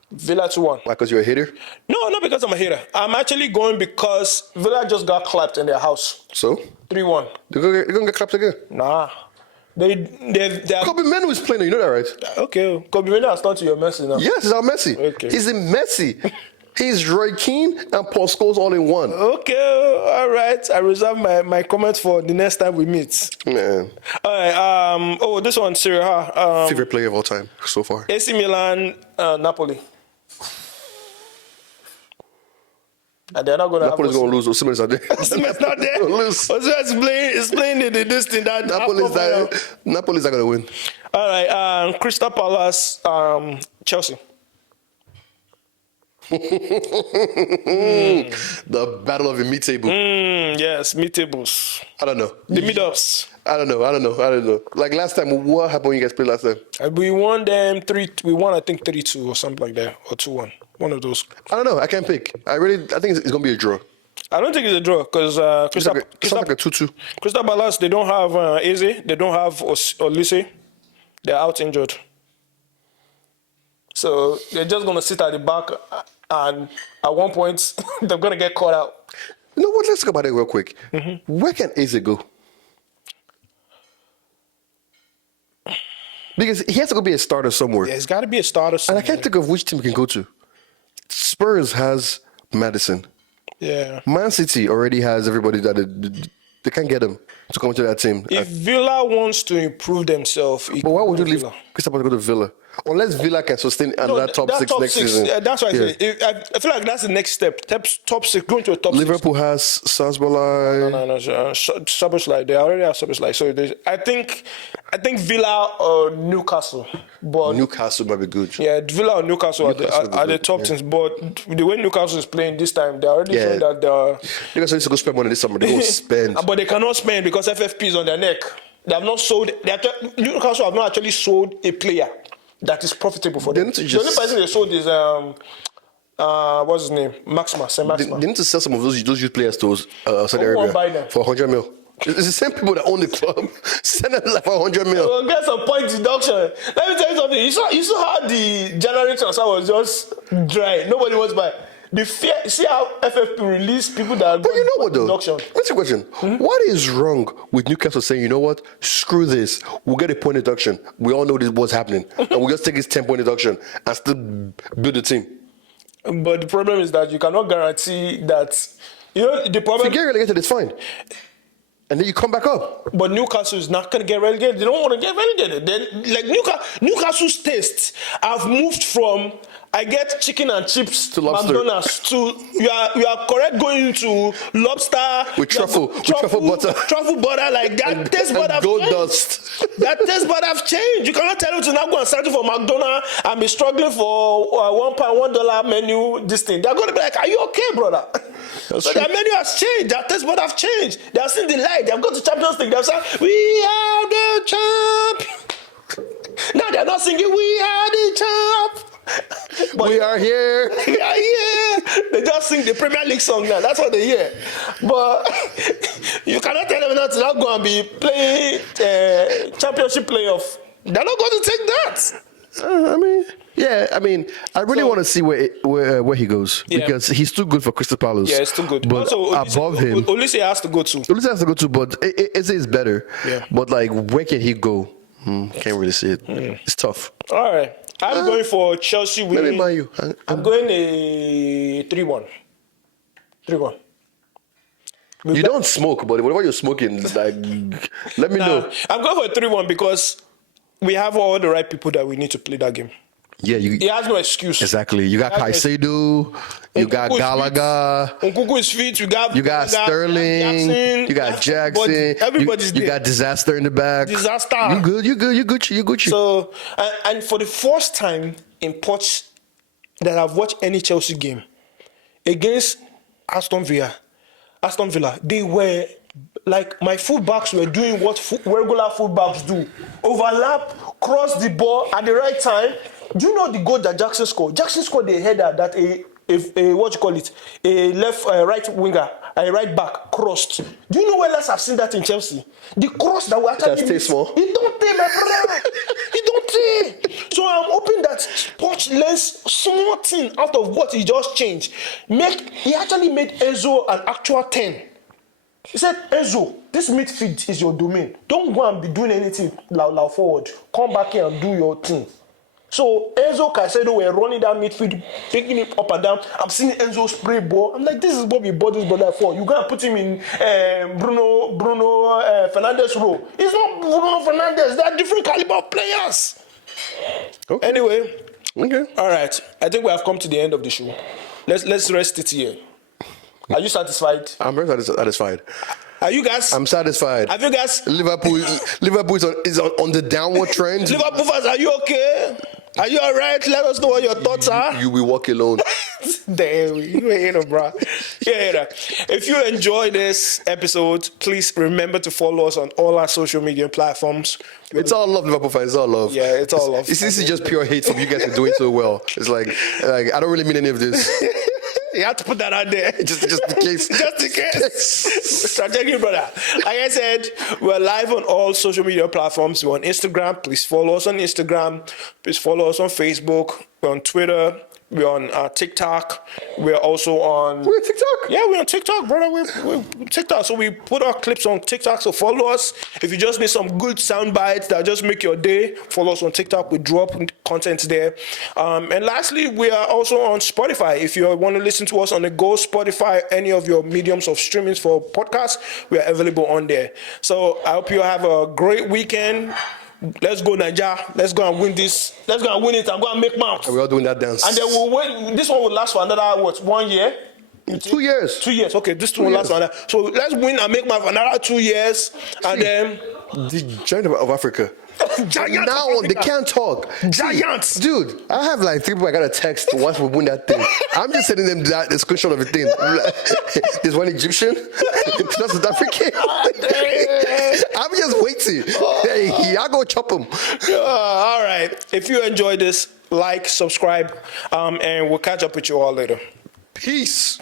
Villa 2-1. Why, because you're a hater? No, not because I'm a hater. I'm actually going because Villa just got clapped in their house. So? 3-1. They're going to get clapped again? Nah. They're Kobe Menu is playing, you know that, right? Okay. Kobe Menu has turned to your Messi now. Yes, he's our Messi. Okay. He's in Messi. He's Roy Keane and Paul Scholes all in one. Okay, all right. I reserve my comment for the next time we meet. Man. All right. This one, Serie A. Favorite player of all time so far. AC Milan, Napoli. And they're not going to Napoli's going to lose. Osimhen's not there. Osimhen's not there. Osimhen's playing this thing. Napoli's not going to win. All right. Crystal Palace, Chelsea. The battle of the mid table. Yes, mid tables. I don't know. The mid-ups. I don't know. Like last time, what happened when you guys played last time? We won them 3. We won, I think, 3-2 or something like that, or 2-1. One of those. I don't know. I can't pick. I think it's going to be a draw. I don't think it's a draw because It's like a 2-2. Crystal Palace, they don't have Eze, they don't have Olise. They're out injured. So they're just going to sit at the back and at one point they're going to get caught out. You know what? Let's talk about it real quick. Where can Eze go? Because he has to go be a starter somewhere. Yeah, it's got to be a starter somewhere. And I can't think of which team he can go to. Spurs has Madison. Yeah. Man City already has everybody that they can't get him to come to that team. If Villa wants to improve themselves... But why would you leave Crystal Palace to go to Villa? Unless Villa can sustain another top six next season. That's why I say. I feel like that's the next step. Top six, going to a top Liverpool has Salzburg. No. Szoboszlai. They already have Szoboszlai. So I think Villa or Newcastle. But Newcastle might be good. Yeah, Villa or Newcastle are the top teams. But the way Newcastle is playing this time, they already showing that they're... Newcastle needs to go spend money this summer. They go spend. But they cannot spend because FFP is on their neck. They have not sold... Newcastle have not actually sold a player that is profitable for them. The only person they sold is what's his name? Maximus. They need to sell some of those youth players to Saudi Arabia for 100 mil. It's the same people that own the club. Send them like for 100 mil. Well, get some point deduction. Let me tell you something. You saw how the January transfer was just dry. Nobody was buying. See how FFP released people that. But you know what though? Deduction. What's the question? What is wrong with Newcastle saying, you know what? Screw this. We'll get a point deduction. We all know this was happening, and we'll just take his 10-point deduction and still build the team. But the problem is that you cannot guarantee that. You know the problem. If you get relegated, it's fine. And then you come back up. But Newcastle is not going to get relegated. They don't want to get relegated. Then, like Newcastle's tastes have moved from I get chicken and chips to lobster. McDonald's to you are correct going to lobster with truffle butter. Truffle butter, like that taste bud have gold changed. dust. That taste bud have changed. You cannot tell them to now go and search for McDonald's and be struggling for $1 menu. This thing, they're going to be like, "Are you okay, brother?" So their menu has changed. Their taste bud have changed. They have seen the light. They have gone to Champions League. They have said, "We are the champ." Now they are not singing, "We are the champ." But we are here. We are here. They just sing the Premier League song now. That's what they hear. But you cannot tell them not to not go and be playing championship playoff. They're not going to take that. I really want to see where he goes because he's too good for Crystal Palace. Yeah, it's too good. But also, above him, Olise has to go too. Olise has to go too, but Eze is better. Yeah. But like, where can he go? Can't really see it. It's tough. All right. I'm going for Chelsea winning. Maybe Man U. I'm going a 3-1. 3-1. You don't smoke, but whatever you're smoking, like, let me know. I'm going for a 3-1 because we have all the right people that we need to play that game. Yeah, he has no excuse. Exactly. You got Caicedo, you got Gallagher, Nkunku is fit. You got Sterling, you got Jackson. Everybody's there. You got Disaster in the back. Disaster. You good. So, and for the first time in Poch that I've watched any Chelsea game against Aston Villa, they were like my fullbacks were doing what regular fullbacks do: overlap, cross the ball at the right time. Do you know the goal that Jackson scored? Jackson scored a header that a left right winger, a right back crossed. Do you know where else I've seen that in Chelsea? The cross that we actually stay small. He don't take, my brother. He don't take. So I'm hoping that Poch learns small thing out of what he just changed. He actually made Enzo an actual 10. He said, "Enzo, this midfield is your domain. Don't go and be doing anything loud forward. Come back here and do your thing." So Enzo, Caicedo were running that midfield, taking it up and down. I'm seeing Enzo spray ball. I'm like, this is what we bought this brother for. You gotta put him in Bruno Fernandes role. It's not Bruno Fernandes. They are different caliber of players. Okay. Anyway, okay. All right. I think we have come to the end of the show. Let's rest it here. Are you satisfied? I'm very satisfied. Are you guys? I'm satisfied. Have you guys? Liverpool is on the downward trend. Liverpool fans, are you okay? Are you all right? Let us know what your thoughts are. You will walk alone. Damn, you ain't no bro. Yeah. If you enjoy this episode, please remember to follow us on all our social media platforms. It's all love, Liverpool fans. It's all love. Yeah, it's all love. This is just pure hate from you guys for doing so well. It's like I don't really mean any of this. You have to put that out there. just in case. Just in case. Strategic, brother. Like I said, we're live on all social media platforms. We're on Instagram. Please follow us on Instagram. Please follow us on Facebook. We're on Twitter. We're on TikTok. We're also on... We're on TikTok? Yeah, we're on TikTok, brother. We're TikTok. So we put our clips on TikTok. So follow us. If you just need some good sound bites that just make your day, follow us on TikTok. We drop content there. And lastly, we are also on Spotify. If you want to listen to us on the go, Spotify, any of your mediums of streaming for podcasts, we are available on there. So I hope you have a great weekend. Let's go, Naija. Let's go and win this. Let's go and win it and go and make mouth. We're all doing that dance. And then we'll wait. This one will last for another, 1 year? 2 years. 2 years. Okay, this one will last for another. So let's win and make mouth for another 2 years. And then... The giant of Africa. Giants now of Africa. They can't talk. Giants. Dude, I have like 3 people I got to text once we win that thing. I'm just sending them the screenshot of the thing. There's one Egyptian. That's South African. I'm just waiting. Hey, I go chop them. All right. If you enjoyed this, like, subscribe, and we'll catch up with you all later. Peace.